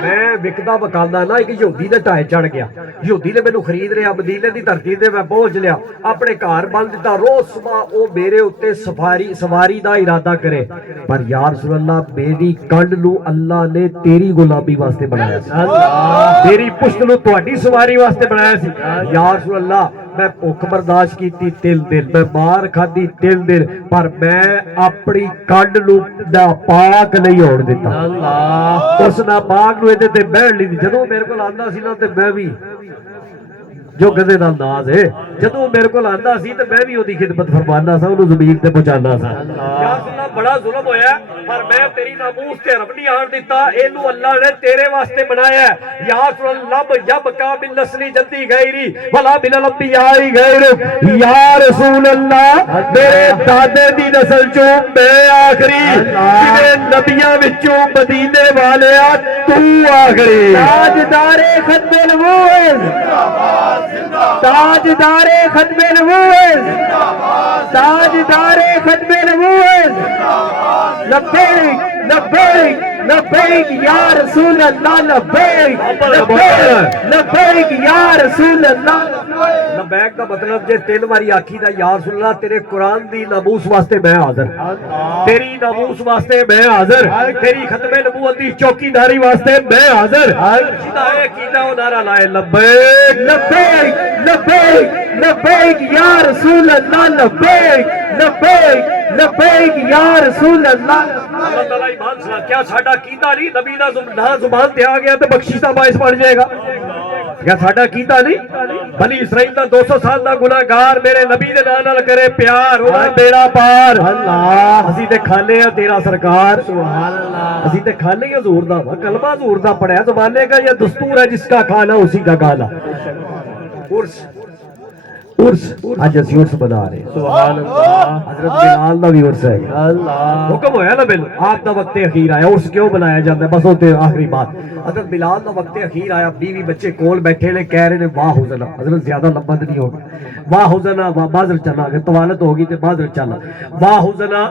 میں وکدا وکانا نا، ایک یہودی دے ٹائے چڑھ گیا، یہودی نے مینوں خرید لیا، مدینے دی دھرتی تے میں پہنچ لیا، اپنے گھر بن دیتا، روز صبح او میرے اوتے سواری دا ارادہ کرے، پر یا رسول اللہ میری کنڈ نو اللہ نے تیری غلامی واسطے بنایا سی، میری پشت نو تہاڈی سواری واسطے بنایا سی۔ یا رسول اللہ میں بھوک برداشت کیتی 3 دن، میں مار کھادی 3 دن، پر میں اپنی کنڈ نو ناپاک نہیں ہوਣ دیتا، اس ناپاک نو تے بہن لی۔ جدوں میرے کول آندا سی نا تے میں بھی جو کدے دا ناز ہے جدوں میرے کو آندا سی تے میں بھی اودی خدمت فرمانا سا انہوں زمین تے پہنچانا سا یا رسول اللہ بڑا ظلم ہویا پر میں تیری ناموس تے رب نہیں آن دیتا اینو اللہ نے تیرے واسطے بنایا ہے یا رسول اللہ جب کا من نسلی جدی غیری ولا من الانبیاء غیر یا رسول اللہ میرے دادے دی نسل چوں میں آخری جنہیں نبیاں وچوں مدینے والے تو آخری تاجدار ختم نبوت تاجدار ختم نبوت تاجدار ختم نبوت لبیک لبیک لبیک یا رسول اللہ لبیک لبیک لبیک یا رسول اللہ لبیک کا مطلب جے تین باری آکھی دا یا رسول اللہ تیرے قرآن دی ناموس واسطے میں حاضر تیری ناموس واسطے میں حاضر تیری ختم نبوت دی چوکی داری واسطے میں حاضر جدا ہے کیدا وہ نعرہ لائے لبیک لبیک لبیک لبیک یا رسول اللہ لبیک لبیک لبیک یا رسول اللہ اللہ تعالیٰ ایمان سنا کیا ساڑھا کیتا نہیں نبی نہ زبان تے آ گیا تو بخشش دا باعث بن جائے گا کیا ساڑھا کیتا نہیں بنی اسرائیل دا 200 سال دا گناہگار میرے نبی دے نام نال کرے پیار ہونا بیڑا پار اللہ اسی تے کھانے ہیں تیرا سرکار سبحان اللہ اسی تے کھانے ہیں حضور دا کلمہ حضور دا پڑھا ہے زمانے کا یہ دستور ہے جس کا کھانا اسی کا گانا عرس آج اسی عرس بنا رہے ہیں سبحان اللہ حضرت بلال دا بھی عرس ہے اللہ حکم ہویا نا بل آپ دا وقت اخیر آیا عرس کیوں بنایا جاتا ہے بس ہوتے آخری بات حضرت بلال دا وقت اخیر آیا بیوی بچے کول بیٹھے لے کہہ رہے نے واہ حسنا حضرت زیادہ لمبا نہیں ہوگا واہ حسنا بازر چلا اگر طوالت ہوگی تو بازر چلا واہ حسنا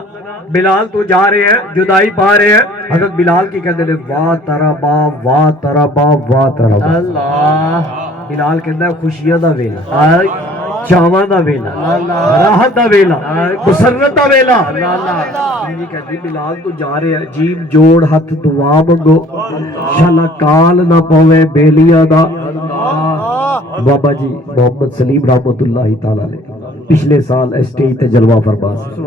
بلال تو جا رہے ہیں جدائی پا رہے ہیں حضرت بلال کی کہتے ہیں واہ تربا واہ تربا واہ تربا اللہ بلال کہتا ہے خوشیاں دا ویلا چاواں دا ویلا راحت دا ویلا مسرت دا ویلا بیوی کہتی بلال تو جا رہے ہیں جیم جوڑ ہاتھ دعا منگو شالا کال نہ پوے بیلیاں دا بابا جی محمد سلیم رحمت اللہ تعالی علیہ پچھلے سال اسٹیج تے جلوہ فرما سے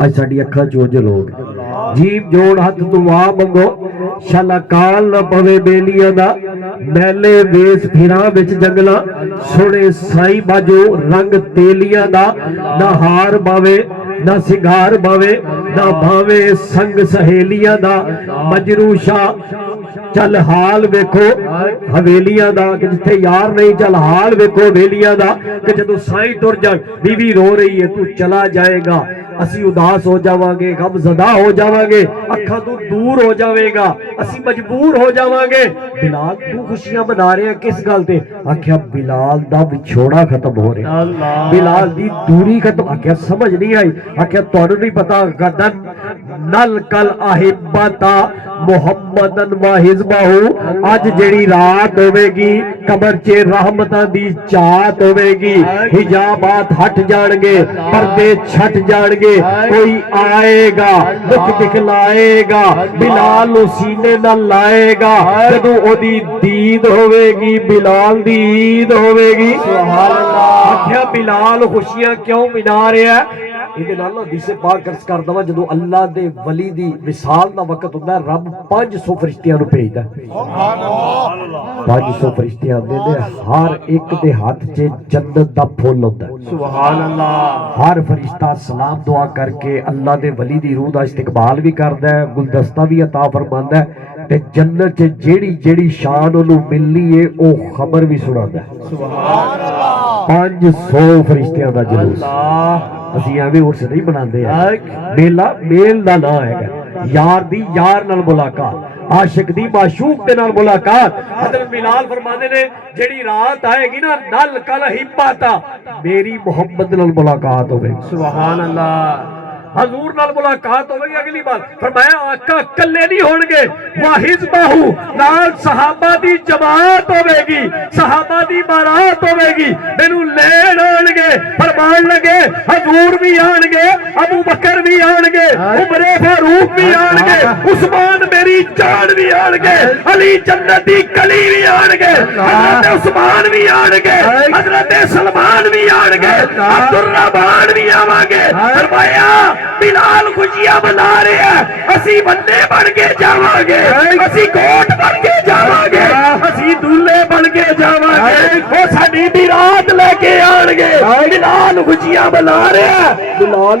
آج ساڑی اکھاں چوجل ہو گئے جیب جوڑ ہاتھ دعا منگو شالا کال نہ پوے بیلیاں دا میلے ویس پھرا بچ جنگلا سونے سائی باجو رنگ تیلیاں دا نہ ہار باوے نہ سنگار باوے نہ بھاوے سنگ سہیلیاں دا مجروشا چل حال ویکھو حویلیاں دا کہ جتھے یار نہیں چل حال ویکھو حویلیاں دا کہ جدو سائی ٹر جائے بیوی رو رہی ہے تو چلا جائے گا اسی اداس ہو جاواں گے غم زدہ ہو جاواں گے اکھاں تو دور ہو جاوے گا اسی مجبور ہو جاواں گے بلال تو خوشیاں منا رہے ہیں کس گل تے آکھیا بلال دا وچھوڑا ختم ہو رہا بلال دی دوری ختم آکھیا سمجھ نہیں آئی آکھیا تانوں نہیں پتا غدن نل کل احبتا محمدن و حزبہ آج جڑی رات ہوے گی قبر چے رحمتاں دی چات ہوے گی حجابات ہٹ جان گے پردے چھٹ جان گے کوئی آئے گا لک دکھلائے گا بلال سینے نہ لائے گا جدو او دی دید ہوے گی بلال دی عید ہوے گی سبحان اللہ آکھیا بلال خوشیاں کیوں منا رہے ہیں یہ اللہ حدیث پاک عرض کر دوا جدو اللہ دے ولی دی وصال دا وقت ہوندا ہے رب 500 فرشتیاں نو بھیجدا ہے سبحان اللہ 500 فرشتیاں دے ہر ایک دے ہاتھ چ جنت دا پھول ہوندا ہے سبحان اللہ ہر فرشتہ سلام دعا کر کے اللہ دے ولی دی روح دا استقبال بھی کردا ہے گلدستہ بھی عطا فرماندا ہے تے جنت چ جیڑی جیڑی شان انہوں ملنی ہے او خبر بھی سنادا ہے سبحان اللہ 500 فرشتیاں دا جلوس اسی ایویں عرس نہیں بناندے ہیں میلا میل دا نام ہے یار دی یار نال ملاقات عاشق دی معشوق دے نال ملاقات حضرت بلال فرماندے نے جڑی رات آئے گی نا نل کل ہباتا میری محمد نال ملاقات ہوے سبحان اللہ حضور نال ملاقات ہوگی اگلی بات فرمایا آقا کلے نہیں ہون گے واحد باہو نال صحابہ دی جماعت ہوے گی صحابہ دی بارات ہوے گی مینوں لین آن گے فرمان لگے حضور بھی آن گے ابو بکر بھی آن گے عمر فاروق بھی آن گے عثمان میری جان بھی آن گے علی جنتی کلی بھی آن گے حضرت عثمان بھی آن گے حضرت سلمان بھی آن گے عبد الرحمان بھی آواں گے فرمایا ਬਿਲਾਲ ਖੁਸ਼ੀਆਂ ਮਨਾ ਰਿਹਾ ਅਸੀਂ ਬੰਦੇ ਬਣ ਕੇ ਜਾਵਾਂਗੇ ਅਸੀਂ ਕੋਟ ਬਣ ਕੇ ਜਾਵਾਂਗੇ ਅਸੀਂ ਦੂਲੇ ਬਣ ਕੇ ਜਾਵਾਂਗੇ ਉਹ ਸਾਡੀ ਬਰਾਤ ਲੈ ਕੇ ਆਣਗੇ ਬਿਲਾਲ ਖੁਸ਼ੀਆਂ ਮਨਾ ਰਿਹਾ ਬਿਲਾਲ